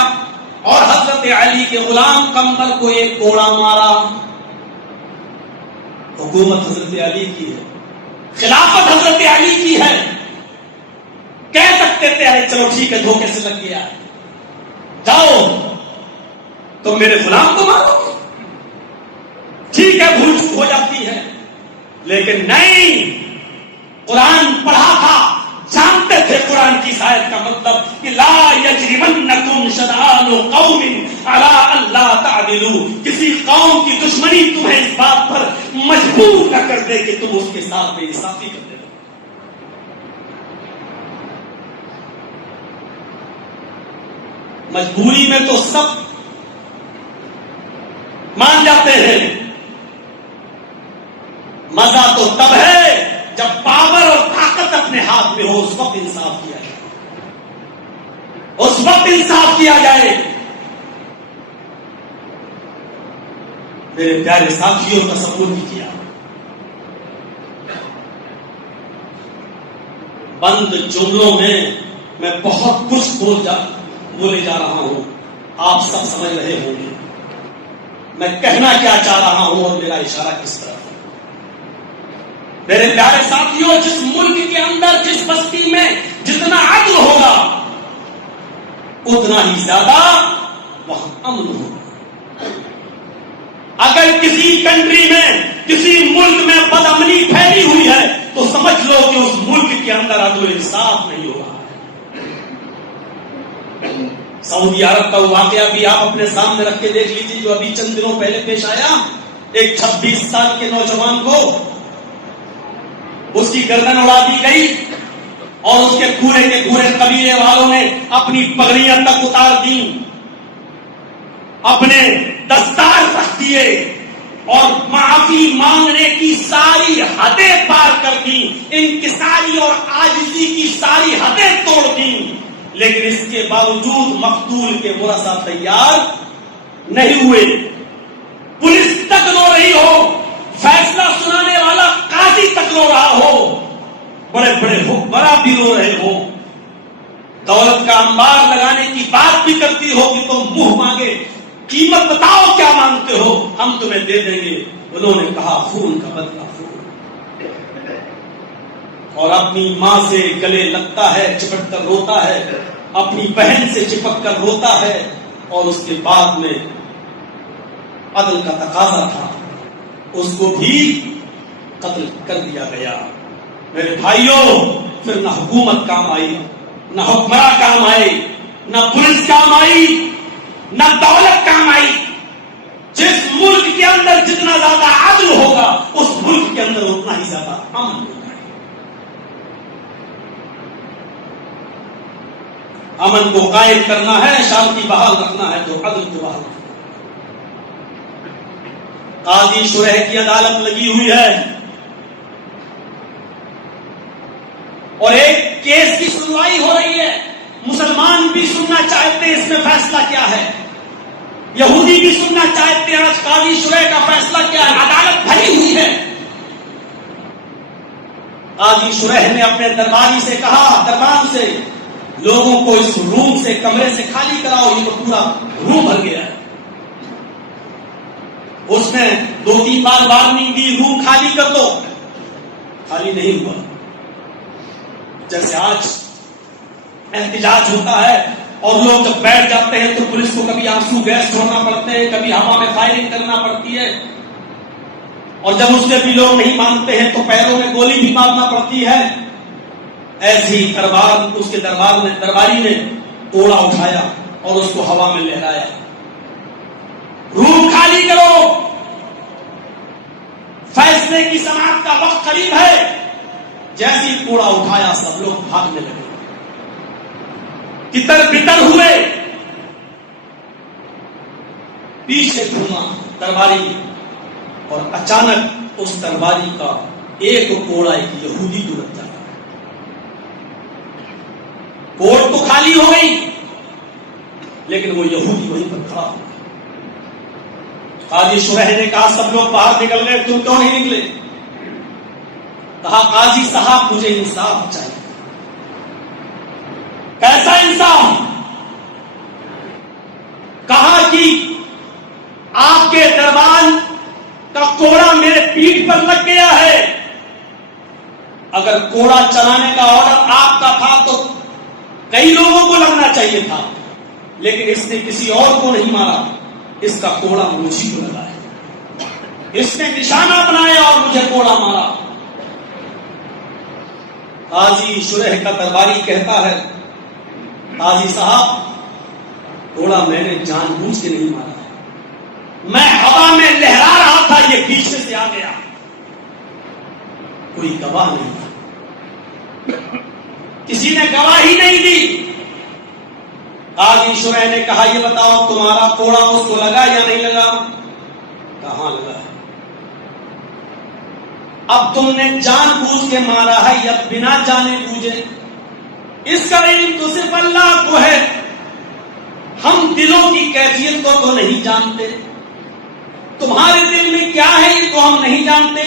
اور حضرت علی کے غلام کمبر کو ایک کوڑا مارا۔ حکومت حضرت علی کی ہے، خلافت حضرت علی کی ہے، کہہ سکتے تھے ارے چلو ٹھیک ہے دھوکے سے لگ گیا، جاؤ تم میرے غلام کو مارو، ٹھیک ہے بھول چوک ہو جاتی ہے، لیکن نہیں، قرآن پڑھا تھا جانتے تھے قرآن کی آیت کا مطلب کہ لا یجرمنکم شنآن قوم علی الا تعدلوا، کسی قوم کی دشمنی تمہیں اس بات پر مجبور نہ کر دے کہ تم اس کے ساتھ بے انصافی کرتے رہو۔ مجبوری میں تو سب مان جاتے ہیں، مزہ تو تب ہے جب پاور اور طاقت اپنے ہاتھ میں ہو، اس وقت انصاف کیا جائے، اس وقت انصاف کیا جائے۔ میرے پیارے ساتھیوں، تصور کیجیے، بند جملوں میں بہت کچھ بولے جا رہا ہوں، آپ سب سمجھ رہے ہوں گے میں کہنا کیا چاہ رہا ہوں اور میرا اشارہ کس طرف ہے۔ میرے پیارے ساتھیوں، جس ملک کے اندر، جس بستی میں جتنا عدل ہوگا اتنا ہی زیادہ وہاں امن ہوگا۔ اگر کسی کنٹری میں، کسی ملک میں بدامنی پھیلی ہوئی ہے تو سمجھ لو کہ اس ملک کے اندر عدل و انصاف نہیں ہوگا۔ سعودی عرب کا واقعہ بھی آپ اپنے سامنے رکھ کے دیکھ لیجیے، جو ابھی چند دنوں پہلے پیش آیا۔ ایک 26 سال کے نوجوان کو اس کی گردن اڑا دی گئی اور اس کے پورے کے پورے قبیلے والوں نے اپنی پگڑیاں تک اتار دی، اپنے دستار رکھ دیے اور معافی مانگنے کی ساری حدیں پار کر دی، انکساری اور عاجزی کی ساری حدیں توڑ دی، لیکن اس کے باوجود مقتول کے ورثہ تیار نہیں ہوئے۔ پولیس تک رو رہی ہو، فیصلہ سنانے والا قاضی تک رو رہا ہو، بڑے بڑے حکمراں بھی رو رہے ہو، دولت کا انبار لگانے کی بات بھی کرتی ہو کہ تم منہ مانگے قیمت بتاؤ کیا مانگتے ہو، ہم تمہیں دے دیں گے۔ انہوں نے کہا خون کا بدلہ خون، اور اپنی ماں سے گلے لگتا ہے، چپٹ کر روتا ہے، اپنی بہن سے چپک کر روتا ہے، اور اس کے بعد میں عدل کا تقاضا تھا، اس کو بھی قتل کر دیا گیا۔ میرے بھائیوں، پھر نہ حکومت کام آئی، نہ حکمراں کام آئے، نہ پولیس کام آئی، نہ دولت کام آئی۔ جس ملک کے اندر جتنا زیادہ عدل ہوگا اس ملک کے اندر اتنا ہی زیادہ امن ہوگا۔ امن کو قائم کرنا ہے، شانتی بحال رکھنا ہے تو عدل کو بحال رکھنا ہے۔ قاضی شرح کی عدالت لگی ہوئی ہے اور ایک کیس کی سنوائی ہو رہی ہے، مسلمان بھی سننا چاہتے ہیں اس میں فیصلہ کیا ہے، یہودی بھی سننا چاہتے ہیں آج قاضی شرح کا فیصلہ کیا ہے۔ عدالت بھری ہوئی ہے۔ قاضی شرح نے اپنے درباری سے کہا، دربان سے، لوگوں کو اس روم سے، کمرے سے خالی کراؤ، یہ تو پورا روم بھر گیا ہے۔ اس نے 2-3 بار وارننگ دی، روم خالی کر دو، خالی نہیں ہوا۔ جیسے آج احتجاج ہوتا ہے اور لوگ جب بیٹھ جاتے ہیں تو پولیس کو کبھی آنسو گیس چھوڑنا پڑتے ہیں، کبھی ہوا میں فائرنگ کرنا پڑتی ہے، اور جب اس میں بھی لوگ نہیں مانتے ہیں تو پیروں میں گولی بھی مارنا پڑتی ہے۔ ایسی اس کے درباری نے کوڑا اٹھایا اور اس کو ہوا میں لہرایا، روم خالی کرو، فیصلے کی سماعت کا وقت قریب ہے۔ جیسی کوڑا اٹھایا سب لوگ بھاگنے لگے، تتر بتر ہوئے، پیچھے گھوما درباری اور اچانک اس درباری کا ایک کوڑا ایک یہودی کو لگ جاتا۔ کوڑ تو خالی ہو گئی لیکن وہ یہودی وہیں پر کھڑا ہو۔ قاضی شرح نے کہا سب لوگ باہر نکل گئے، تم کیوں نہیں نکلے؟ کہا قاضی صاحب مجھے انصاف چاہیے۔ کیسا انصاف؟ کہا کہ آپ کے دربان کا کوڑا میرے پیٹھ پر لگ گیا ہے، اگر کوڑا چلانے کا آرڈر آپ کا تھا تو کئی لوگوں کو لگنا چاہیے تھا، لیکن اس نے کسی اور کو نہیں مارا، اس کا کوڑا مجھے کو لگا ہے، اس نے نشانہ بنایا اور مجھے کوڑا مارا۔ قاضی شرح کا درباری کہتا ہے قاضی صاحب گھوڑا میں نے جان بوجھ کے نہیں مارا ہے، میں ہوا میں لہرا رہا تھا، یہ پیچھے سے آ گیا۔ کوئی گواہ نہیں تھا، کسی نے گواہی نہیں دی۔ قاضی شرح نے کہا یہ بتاؤ تمہارا کوڑا اس کو لگا یا نہیں لگا؟ کہاں لگا ہے؟ اب تم نے جان بوجھ کے مارا ہے یا بنا جانے بوجھے؟ اس کا علم تو صرف اللہ کو ہے، ہم دلوں کی کیفیت کو تو نہیں جانتے، تمہارے دل میں کیا ہے یہ تو ہم نہیں جانتے،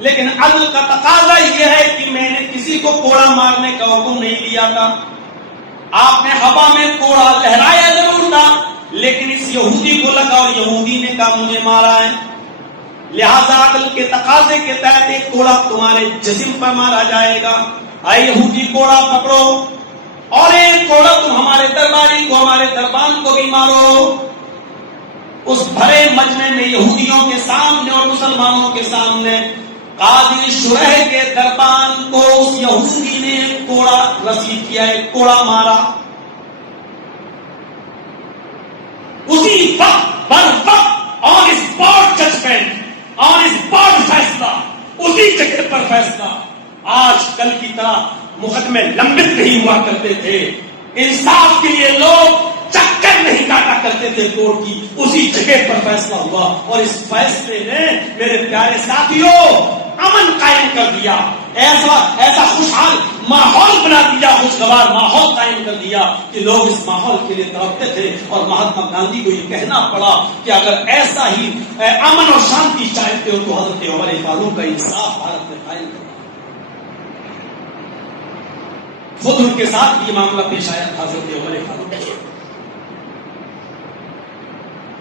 لیکن عدل کا تقاضا یہ ہے کہ میں نے کسی کو کوڑا مارنے کا حکم نہیں دیا تھا۔ آپ نے ہوا میں کوڑا لہرایا ضرور تھا، لیکن اس یہودی کو لگا اور یہودی نے کہا مجھے مارا ہے، لہذا عدل کے تقاضے کے تحت ایک کوڑا تمہارے جسم پر مارا جائے گا۔ اے یہودی کوڑا پکڑو، اور ایک کوڑا تم ہمارے درباری کو، ہمارے دربان کو بھی مارو۔ اس بھرے مجمع میں یہودیوں کے سامنے اور مسلمانوں کے سامنے قاضی شرح کے دربان کو اس یہودی نے کوڑا رسید کیا، ایک کوڑا مارا۔ اسی وقت بر وقت on spot judgment, on spot فیصلہ، اسی جگہ پر فیصلہ۔ آج کل کی طرح مقدمے لمبت نہیں ہوا کرتے تھے، انصاف کے لیے لوگ چکر نہیں کاٹا کرتے تھے کورٹ کی، اسی جگہ پر فیصلہ ہوا، اور اس فیصلے نے میرے پیارے ساتھیوں امن قائم کر دیا، ایسا خوشحال ماحول بنا دیا، خوشگوار ماحول قائم کر دیا کہ لوگ اس ماحول کے لیے تڑپتے تھے، اور مہاتما گاندھی کو یہ کہنا پڑا کہ اگر ایسا ہی امن اور شانتی چاہتے ہو تو حضرت عمر فاروق کا انصاف بھارت میں قائم کرو۔ خود ان کے ساتھ یہ معاملہ پیش آیا تھا، حضرت عمر فاروق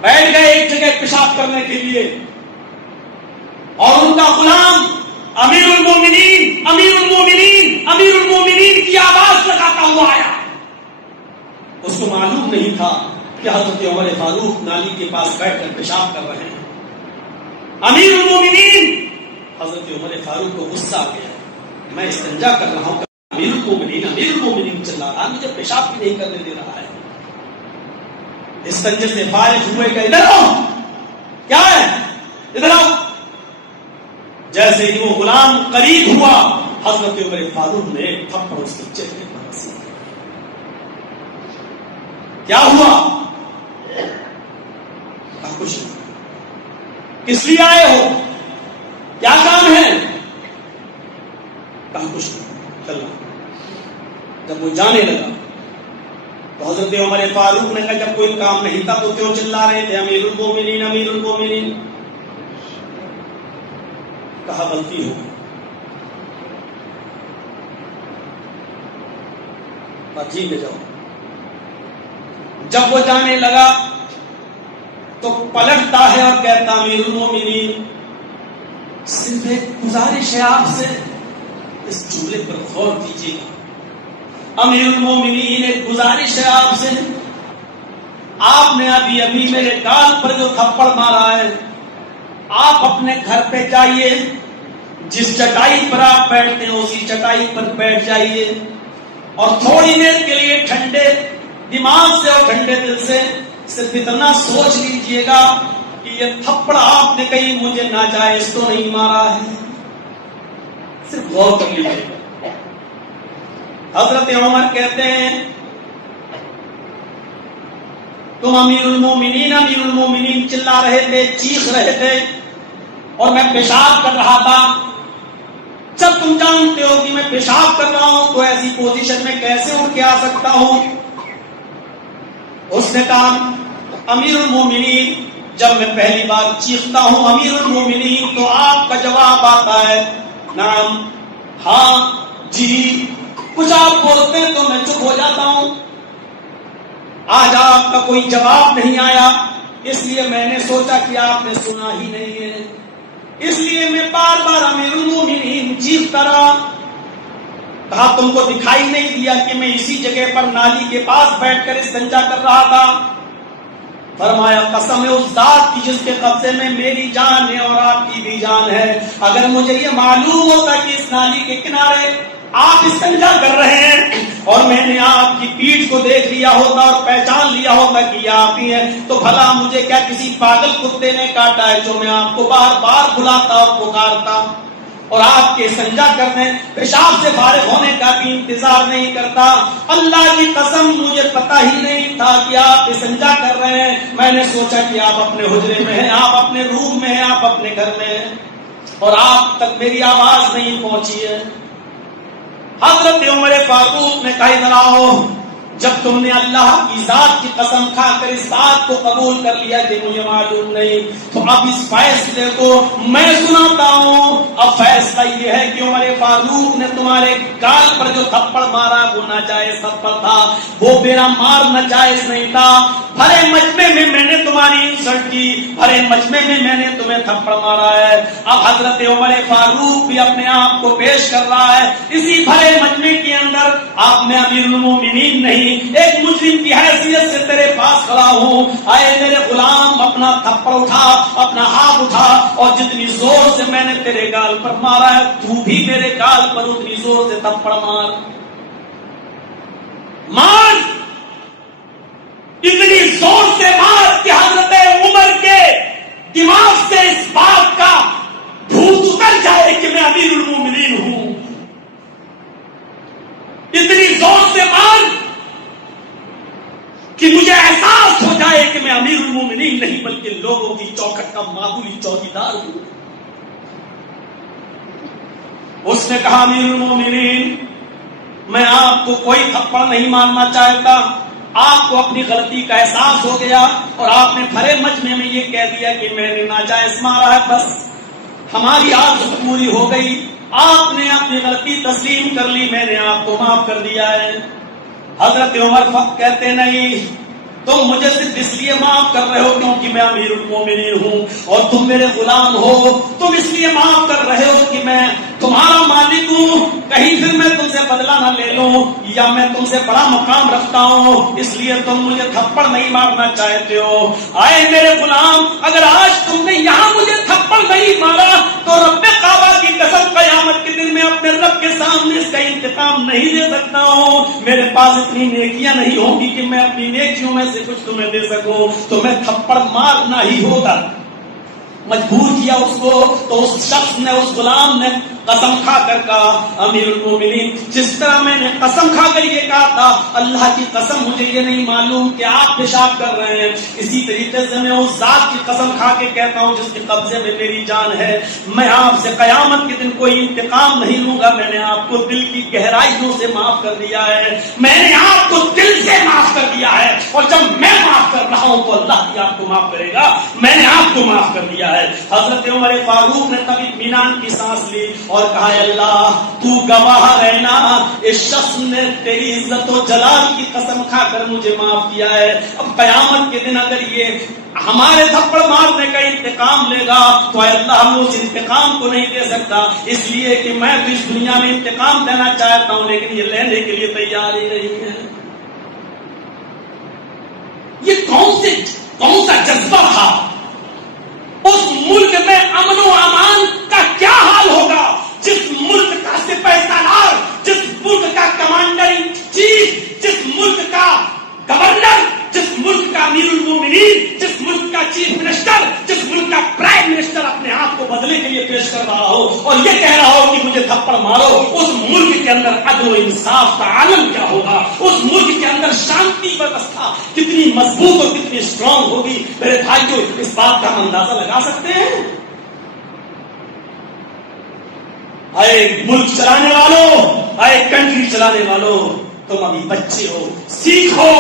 بیٹھ گئے ایک جگہ پیشاب کرنے کے لیے، اور ان کا غلام امیر المومنین امیر المومنین امیر المومنین کی آواز لگاتا ہوا آیا۔ اس کو معلوم نہیں تھا کہ حضرت عمر فاروق نالی کے پاس بیٹھ کر پیشاب کر رہے ہیں۔ امیر المومنین، حضرت عمر فاروق کو غصہ آ گیا، میں استنجا کر رہا ہوں، امیر المومنین چلا رہا، مجھے پیشاب بھی نہیں کرنے دے رہا ہے۔ استنجے سے فارغ ہوئے کہ ادھر آؤ، کیا ہے ادھر آؤ۔ جیسے ہی وہ غلام قریب ہوا، حضرت عمر فاروق نے ایک تھپڑ اس کے چہرے پر رسید دیا۔ کیا ہوا؟ کچھ نہیں۔ کس لیے آئے ہو؟ کیا کام ہے؟ کہا کچھ نہیں، چلنا۔ جب وہ جانے لگا تو حضرت عمر فاروق نے کہا جب کوئی کام نہیں تھا تو کیوں چلا رہے تھے امیر المومنین امیر المومنین؟ کہا غلطی ہو گئی، ٹھیک ہے جاؤ۔ جب وہ جانے لگا تو پلٹتا ہے اور کہتا امیر المومنین صرف ایک گزارش ہے آپ سے، اس جملے پر غور کیجیے گا۔ امیر المومنین ایک گزارش ہے آپ سے، آپ نے ابھی میرے گال پر جو تھپڑ مارا ہے، آپ اپنے گھر پہ جائیے، جس چٹائی پر آپ بیٹھتے ہیں اسی چٹائی پر بیٹھ جائیے، اور تھوڑی دیر کے لیے ٹھنڈے دماغ سے اور ٹھنڈے دل سے صرف اتنا سوچ لیجئے گا کہ یہ تھپڑ آپ نے کہیں مجھے ناجائز تو نہیں مارا ہے، صرف غور کر لیجئے گا۔ حضرت عمر کہتے ہیں تم امیر المومنین چلا رہے تھے، چیخ رہے تھے، اور میں پیشاب کر رہا تھا۔ جب تم جانتے ہو کہ میں پیشاب کر رہا ہوں تو ایسی پوزیشن میں کیسے اٹھ کے آ سکتا ہوں؟ اس نے کہا امیر المومنین جب میں پہلی بار چیختا ہوں امیر المومنین تو آپ کا جواب آتا ہے نعم، ہاں، جی، کچھ آپ بولتے ہیں تو میں چپ ہو جاتا ہوں۔ آج آپ کا کوئی جواب نہیں آیا، اس لیے میں نے سوچا کہ آپ نے سنا ہی نہیں ہے، اس لیے میں بار بار امیر المومنین چیختا رہا۔ کہا تم کو دکھائی نہیں دیا کہ میں اسی جگہ پر نالی کے پاس بیٹھ کر استنجا کر رہا تھا؟ فرمایا قسم ہے اس ذات کی جس کے قبضے میں میری جان ہے اور آپ کی بھی جان ہے، اگر مجھے یہ معلوم ہوتا کہ اس نالی کے کنارے آپ استنجا کر رہے ہیں اور میں نے آپ کی پیٹھ کو دیکھ لیا ہوتا اور پہچان لیا ہوتا کہ یہ آپ ہی ہیں، تو بھلا مجھے کیا کسی پاگل کتے نے کاٹا ہے جو میں آپ کو بار بار بلاتا اور پکارتا اور آپ کے استنجا کرنے پیشاب سے فارغ ہونے کا بھی انتظار نہیں کرتا؟ اللہ کی قسم مجھے پتا ہی نہیں تھا کہ آپ استنجا کر رہے ہیں. میں نے سوچا کہ آپ اپنے حجرے میں ہیں، آپ اپنے روم میں ہیں، آپ اپنے گھر میں ہیں اور آپ تک میری آواز نہیں پہنچی ہے. حضرت عمر فاروق نے کہا ادھر آؤ. جب تم نے اللہ کی ذات کی قسم کھا کر اس بات کو قبول کر لیا کہ مجھے معلوم نہیں، تو اب اس فیصلے کو میں سناتا ہوں. اب فیصلہ یہ ہے کہ عمر فاروق نے تمہارے گال پر جو تھپڑ مارا وہ ناجائز تھپڑ تھا، وہ میرا مار ناجائز نہیں تھا. بھرے مجمع میں نے تمہاری انسلٹ کی، بھرے مجمع میں نے تمہیں تھپڑ مارا ہے. اب حضرت عمر فاروق بھی اپنے آپ کو پیش کر رہا ہے اسی بھرے مجمع کے اندر. آپ میں امیر المومنین نہیں، ایک مجرم کی حیثیت سے تیرے پاس کھڑا ہوں. آئے میرے غلام، اپنا تھپڑ اٹھا، اپنا ہاتھ اٹھا اور جتنی زور سے میں نے تیرے گال پر مارا ہے تو بھی میرے گال پر اتنی زور سے تھپڑ مار. اتنی زور سے مار کہ حضرت عمر کے دماغ سے اس بات کا بھوت اتر جائے کہ میں امیر المومنین ہوں. اتنی زور سے مار کہ مجھے احساس ہو جائے کہ میں امیر المومنین نہیں بلکہ لوگوں کی چوکھٹ کا معمولی چوکیدار ہوں. اس نے کہا امیر المومنین میں آپ کو کوئی تھپڑ نہیں مارنا چاہتا، آپ کو اپنی غلطی کا احساس ہو گیا اور آپ نے بھرے مجمع میں یہ کہہ دیا کہ میں نے ناجائز مارا ہے، بس ہماری آرزو پوری ہو گئی. آپ نے اپنی غلطی تسلیم کر لی، میں نے آپ کو معاف کر دیا ہے. حضرت عمر کہتے نہیں، تم مجھے صرف اس لیے معاف کر رہے ہو کیونکہ میں امیر المومنین ہوں اور تم میرے غلام ہو. تم اس لیے معاف کر رہے ہو کہ میں تمہارا مالک ہوں، کہیں پھر میں تم سے بدلہ نہ لے لوں یا میں تم سے بڑا مقام رکھتا ہوں، اس لیے تم مجھے تھپڑ نہیں مارنا چاہتے ہو. آئے میرے غلام، اگر آج تم نے یہاں مجھے تھپڑ نہیں مارا تو رب کعبہ کی قسم قیامت کے دن میں اپنے رب کے سامنے اس کا انتقام نہیں دے سکتا ہوں. میرے پاس اتنی نیکیاں نہیں ہوں گی کہ میں اپنی نیکیوں میں سے کچھ تمہیں دے سکوں، تو میں تھپڑ مارنا ہی ہوگا. مجبور کیا اس کو، تو اس شخص نے، اس غلام نے قسم کھا کر کہا امیر المومنین جس طرح میں نے قسم کھا کر یہ کہا تھا اللہ کی قسم مجھے یہ نہیں معلوم کہ آپ پیشاب کر رہے ہیں، اسی طریقے سے میں اس ذات کی قسم کھا کے کہتا ہوں جس کے قبضے میں میری جان ہے، میں آپ سے قیامت کے دن کوئی انتقام نہیں لوں گا. میں نے آپ کو دل کی گہرائیوں سے معاف کر دیا ہے، میں نے آپ کو دل سے معاف کر دیا ہے اور جب میں معاف کر رہا ہوں تو اللہ بھی آپ کو معاف کرے گا. میں نے آپ کو معاف کر دیا ہے. حضرت عمر فاروق نے تب اطمینان کی سانس لی اور کہا اللہ تو گواہ رہنا، اس شخص نے تیری عزت و جلال کی قسم کھا کر مجھے معاف کیا ہے. اب قیامت کے دن اگر یہ ہمارے تھپڑ مارنے کا انتقام لے گا تو اے اللہ ہم اس انتقام کو نہیں دے سکتا، اس لیے کہ میں تو اس دنیا میں انتقام دینا چاہتا ہوں لیکن یہ لینے کے لیے تیار ہی نہیں ہے. یہ کون سا جذبہ تھا؟ اس ملک میں امن و امان کا کیا حال ہوگا جس ملک کا سپاہی سالار، جس ملک کا کمانڈر ان چیف، جس ملک کا گورنر، جس ملک کا امیر المومنین، جس ملک کا چیف منسٹر، جس ملک کا پرائم منسٹر اپنے آپ کو بدلے کے لیے پیش کر رہا ہو اور یہ کہہ رہا ہو کہ مجھے تھپڑ مارو. اس ملک کے اندر عدل و انصاف کا عالم کیا ہوگا؟ اس ملک کے اندر شانتی ویوستھا کتنی مضبوط اور کتنی اسٹرانگ ہوگی؟ میرے بھائیو اس بات کا ہم اندازہ لگا سکتے ہیں؟ اے ملک چلانے والوں، اے کنٹری چلانے والوں، تم ابھی بچے ہو، سیکھو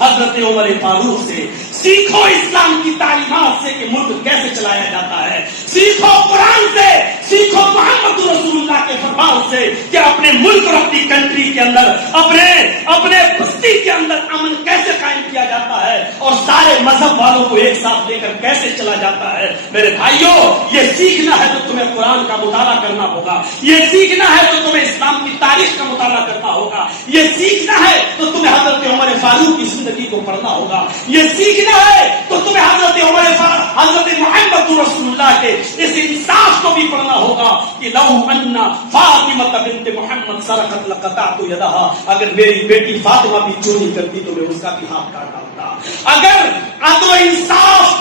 حضرت عمر فاروق سے، سیکھو اسلام کی تعلیمات سے کہ ملک کیسے چلایا جاتا ہے، سیکھو قرآن سے، سیکھو محمد رسول اللہ کے فرمان سے کہ اپنے ملک اور اپنی کنٹری کے اندر، اپنے بستی کے اندر امن کیسے قائم کیا جاتا ہے اور سارے مذہب والوں کو ایک ساتھ لے کر کیسے چلا جاتا ہے. میرے بھائیوں یہ سیکھنا ہے تو تمہیں قرآن کا مطالعہ کرنا ہوگا، یہ سیکھنا ہے تو تمہیں اسلام کی تاریخ کا مطالعہ کرنا ہوگا، یہ سیکھنا ہے تو تمہیں حضرت عمر فاروق کی زندگی کو پڑھنا ہوگا، یہ سیکھنا ہے تو تمہیں حضرت محمد رسول اللہ کے اس انصاف کو بھی پڑھنا ہوگا کہ لو ان فاطمہ بنت محمد سرقت لقطعت یدہا، اگر میری بیٹی فاطمہ بھی چوری کرتی تو میں اس کا بھی ہاتھ کاٹ ڈالتا۔ اگر عدل و انصاف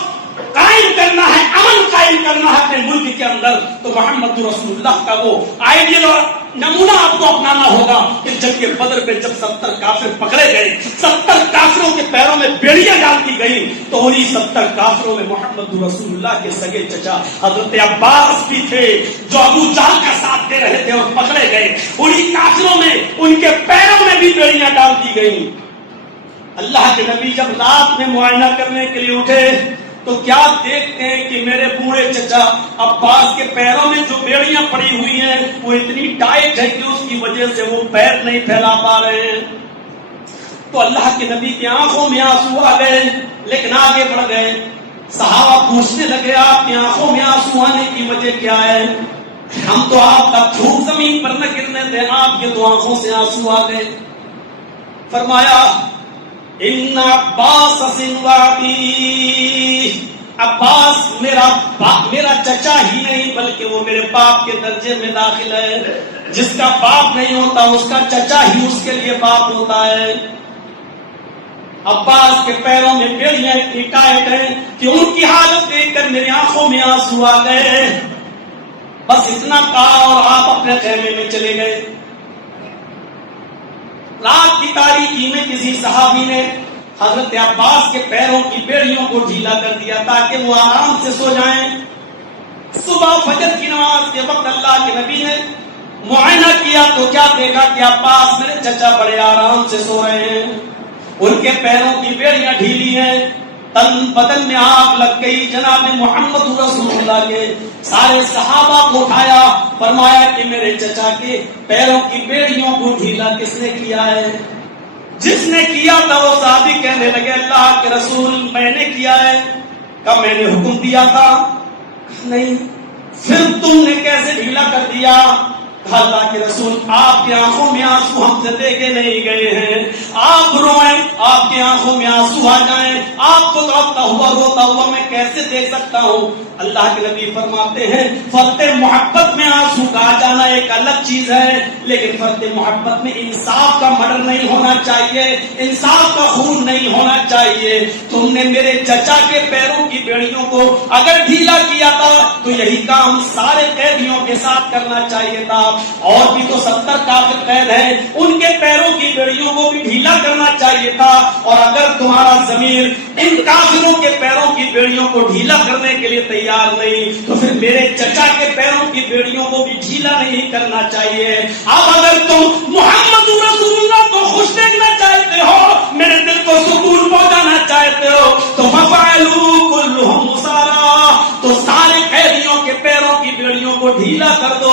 قائم کرنا ہے، امن قائم کرنا ہے اپنے ملک کے اندر، تو محمد رسول اللہ کا وہ آئیڈیل اور نمونہ آپ کو اپنانا ہوگا کہ جنگ بدر پہ جب 70 کافر پکڑے گئے، 70 کافروں کے پیروں میں بیڑیاں ڈال دی گئی، تو انہی 70 کافروں میں محمد رسول اللہ کے سگے چچا حضرت عباس بھی تھے جو ابو جہل کا ساتھ دے رہے تھے اور پکڑے گئے۔ انہی کافروں میں ان کے پیروں میں بھی بیڑیاں ڈال دی گئی۔ اللہ کے نبی جب رات میں معائنہ کرنے کے لیے اٹھے تو کیا دیکھتے ہیں کہ میرے بوڑھے چچا عباس کے پیروں میں جو بیڑیاں پڑی ہوئی ہیں وہ اتنی ٹائٹ ہے کہ اس کی وجہ سے وہ پیر نہیں پھیلا پا رہے ہیں۔ تو اللہ کے نبی کی آنکھوں میں آنسو آ گئے، لیکن آگے بڑھ گئے۔ صحابہ پوچھنے لگے آپ کی آنکھوں میں آنسو آنے کی وجہ کیا ہے؟ ہم تو آپ کا تھوک زمین پر نہ گرنے دیں، آپ کے تو آنکھوں سے آنسو آ گئے۔ فرمایا ان عباس سنوابی، عباس میرا چچا ہی نہیں بلکہ وہ میرے باپ کے درجے میں داخل ہے۔ جس کا باپ نہیں ہوتا اس کا چچا ہی اس کے لیے باپ ہوتا ہے۔ عباس کے پیروں میں بیڑیاں اتنی ٹائٹ ہیں کہ ان کی حالت دیکھ کر میری آنکھوں میں آنسو آ گئے۔ بس اتنا کہا اور آپ اپنے خیمے میں چلے گئے۔ رات کی تاریکی میں کسی صحابی نے حضرت عباس کے پیروں کی بیڑیوں کو ڈھیلا کر دیا تاکہ وہ آرام سے سو جائیں۔ صبح فجر کی نماز کے وقت اللہ کے نبی نے معائنہ کیا تو کیا دیکھا کہ عباس میرے چچا بڑے آرام سے سو رہے ہیں، ان کے پیروں کی بیڑیاں ڈھیلی ہیں، تن بدن میں آگ لگ گئی۔ جناب محمد رسول اللہ کے سارے صحابہ کو اٹھایا، فرمایا کہ میرے چچا کے پیروں کی بیڑیوں کو ڈھیلا کس نے کیا ہے؟ جس نے کیا تھا وہ صحابی کہنے لگے اللہ کے رسول میں نے کیا ہے۔ کہا میں نے حکم دیا تھا؟ نہیں۔ پھر تم نے کیسے ڈھیلا کر دیا؟ اللہ کے رسول آپ کی آنکھوں میں آنسو ہم سے دیکھے نہیں گئے ہیں، آپ روئیں، آپ کی آنکھوں میں آنسو آ جائیں، آپ کو روتا ہوا میں کیسے دیکھ سکتا ہوں؟ اللہ کے نبی فرماتے ہیں فرد محبت میں آنسو کا آ جانا ایک الگ چیز ہے، لیکن فرد محبت میں انصاف کا مرڈر نہیں ہونا چاہیے، انصاف کا خون نہیں ہونا چاہیے۔ تم نے میرے چچا کے پیروں کی بیڑیوں کو اگر ڈھیلا کیا تھا تو یہی کام سارے قیدیوں کے ساتھ کرنا چاہیے تھا۔ اور بھی تو 70 کافر قید ہیں، ان کے پیروں کی بیڑیوں کو بھی ڈھیلا کرنا چاہیے تھا۔ اور اگر تمہارا ضمیر ان کافروں کے پیروں کی بیڑیوں کو ڈھیلا کرنے کے لیے تیار نہیں تو پھر میرے چچا کے پیروں کی بیڑیوں کو بھی ڈھیلا نہیں کرنا چاہیے۔ اب اگر تم محمد رسول اللہ کو خوش دیکھنا چاہتے ہو، میرے دل کو سکون پہنچانا چاہتے ہو تو فَفَعَلُوا كُلُّهُمْ مُسَارَا، تو سارے قیدیوں کے پیروں کی بیڑیوں کو ڈھیلا کر دو۔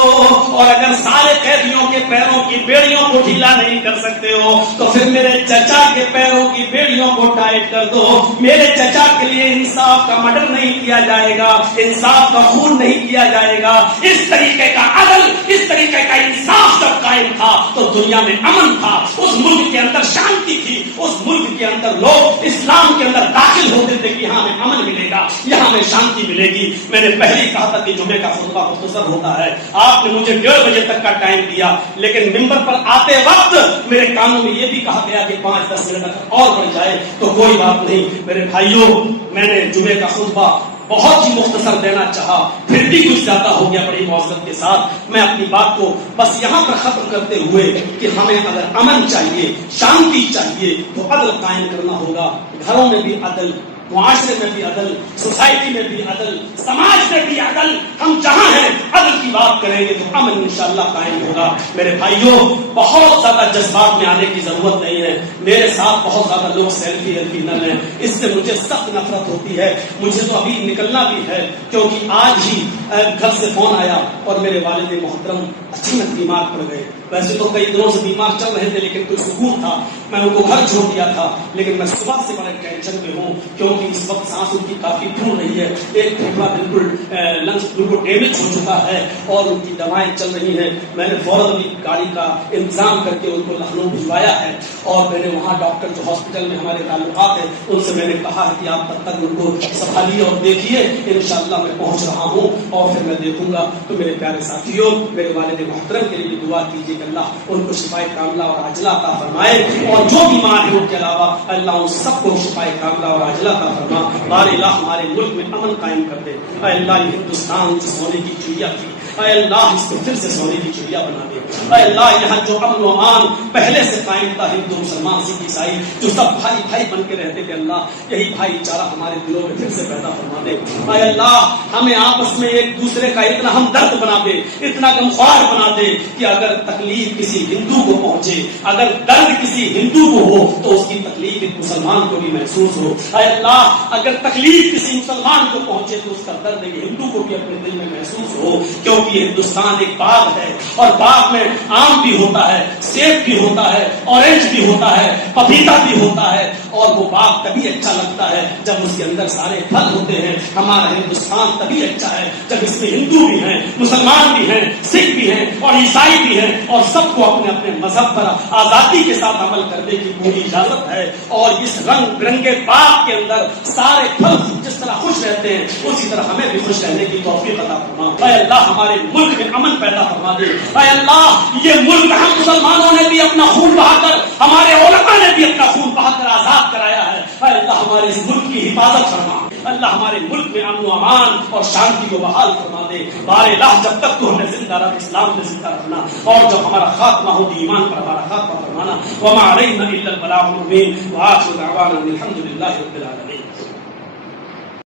اور اگر سارے قیدیوں کے پیروں کی بیڑیوں کو ڈھیلا نہیں کر سکتے ہو تو پھر میرے چچا کے پیروں کی بیڑیوں کو ٹائٹ کر دو۔ میرے چچا کے لیے انصاف کا مرڈر نہیں کیا جائے گا، انصاف کا خون نہیں کیا جائے گا۔ اس طریقے کا عدل، اس طریقے کا انصاف جب قائم تھا تو دنیا میں امن تھا، اس ملک کے اندر شانتی تھی، اس ملک کے اندر لوگ اسلام کے اندر داخل ہوتے تھے کہ یہاں میں امن ملے گا، یہاں میں شانتی ملے گی۔ میں نے پہلے ہی کہا تھا کہ جمعے کا خطبہ مختصر ہوتا ہے، آپ نے مجھے 1:30 بجے تک کا ٹائم دیا، لیکن ممبر پر آتے وقت میرے کانوں میں یہ بھی کہا گیا کہ 5-10 منٹ اور بڑھ جائے تو کوئی بات نہیں۔ میرے بھائیوں، میں نے جمعے کا خطبہ بہت ہی مختصر دینا چاہا، پھر بھی کچھ زیادہ ہو گیا بڑی معذرت کے ساتھ۔ میں اپنی بات کو بس یہاں پر ختم کرتے ہوئے کہ ہمیں اگر امن چاہیے، شانتی چاہیے تو عدل قائم کرنا ہوگا۔ گھروں میں بھی عدل، معاشرے میں بھی عدل، سوسائٹی میں بھی عدل، سماج میں بھی عدل۔ ہم جہاں ہیں عدل کی بات کریں گے تو امن انشاءاللہ قائم ہوگا۔ میرے بھائیوں، بہت زیادہ جذبات میں آنے کی ضرورت نہیں ہے۔ میرے ساتھ بہت زیادہ لوگ سیلفی نہ لیں، اس سے مجھے سخت نفرت ہوتی ہے۔ مجھے تو ابھی نکلنا بھی ہے کیونکہ آج ہی گھر سے فون آیا اور میرے والد محترم اچانک بیمار پڑ گئے۔ ویسے تو کئی دنوں سے بیمار چل رہے تھے لیکن کوئی سکون تھا، میں ان کو گھر چھوڑ دیا تھا، لیکن میں صبح سے بڑے ٹینشن میں ہوں کیونکہ اس وقت سانس ان کی کافی پھول رہی ہے، ایک پھیپھڑا بالکل لنگس بالکل ڈیمیج ہو چکا ہے اور ان کی دوائیں چل رہی ہیں۔ میں نے فوراً گاڑی کا انتظام کر کے ان کو لکھنؤ بھجوایا ہے اور میں نے وہاں ڈاکٹر جو ہاسپٹل میں ہمارے تعلقات ہیں ان سے میں نے کہا ہے کہ آپ تب تک ان کو سنبھالیے اور دیکھیے، انشاءاللہ میں پہنچ رہا ہوں اور پھر میں دیکھوں گا۔ تو میرے پیارے ساتھیوں، میرے والد محترم کے لیے دعا کیجیے کہ اللہ ان کو شفائے کاملہ اور عاجلہ عطا فرمائے، اور جو بیمار ہیں ان کے علاوہ اللہ ان سب کو شفائے کاملہ اور عاجلہ عطا فرما۔ بار اللہ ہمارے ملک میں امن قائم کر دے۔ اے اللہ یہ ہندوستان جو سونے کی چڑیا تھی، اے اللہ اس کو پھر سے سونے کی چڑیا بنا دے۔ اے اللہ یہاں جو امن و امان پہلے سے قائم تھا، ہندو مسلمان سکھ عیسائی جو سب بھائی بھائی بن کے رہتے تھے، اللہ یہی بھائی چارہ ہمارے دلوں میں پھر سے پیدا فرما دے۔ اے اللہ ہمیں آپس میں ایک دوسرے کا اتنا ہمدرد بنا دے، اتنا غمخوار بنا دے کہ اگر تکلیف کسی ہندو کو پہنچے، اگر درد کسی ہندو کو ہو تو اس کی تکلیف ایک مسلمان کو بھی محسوس ہو۔ اے اللہ اگر تکلیف کسی مسلمان کو پہنچے تو اس کا درد ایک ہندو کو بھی اپنے دل میں محسوس ہو، کیونکہ یہ ہندوستان ایک باغ ہے اور باغ میں آم بھی ہوتا ہے، سیب بھی ہوتا ہے، اورنج بھی ہوتا ہے، پپیتا بھی ہوتا ہے، اور وہ باغ تبھی اچھا لگتا ہے جب اس کے اندر سارے پھل ہوتے ہیں۔ ہمارا ہندوستان تبھی اچھا ہے جب اس میں ہندو بھی ہیں، مسلمان بھی ہیں، سکھ بھی ہیں اور عیسائی بھی ہیں، اور سب کو اپنے اپنے مذہب پر آزادی کے ساتھ عمل کرنے کی پوری اجازت ہے۔ اور اس رنگ برنگے باغ کے اندر سارے پھل جس طرح خوش رہتے ہیں اسی طرح ہمیں بھی خوش رہنے کی توفیق عطا فرما۔ اے اللہ ہمارے ملک میں امن پیدا فرما دے۔ اے اللہ یہ ملک ہم مسلمانوں نے بھی اپنا خون بہا کر، ہمارے علماء نے بھی اپنا خون بہا کر آزاد کرایا ہے۔ اے اللہ ہمارے اس ملک کی حفاظت فرما۔ اللہ ہمارے ملک میں امن و امان اور شانتی کو بحال فرما دے۔ بار الہ جب تک تو ہمیں زندہ رکھ، اسلام میں زندہ رکھنا، اور جب ہمارا خاتمہ ہو ایمان پر ہمارا خاتمہ فرمانا۔ وما علینا الا البلاغ المبین، وآخر دعوانا الحمد للہ رب العالمین۔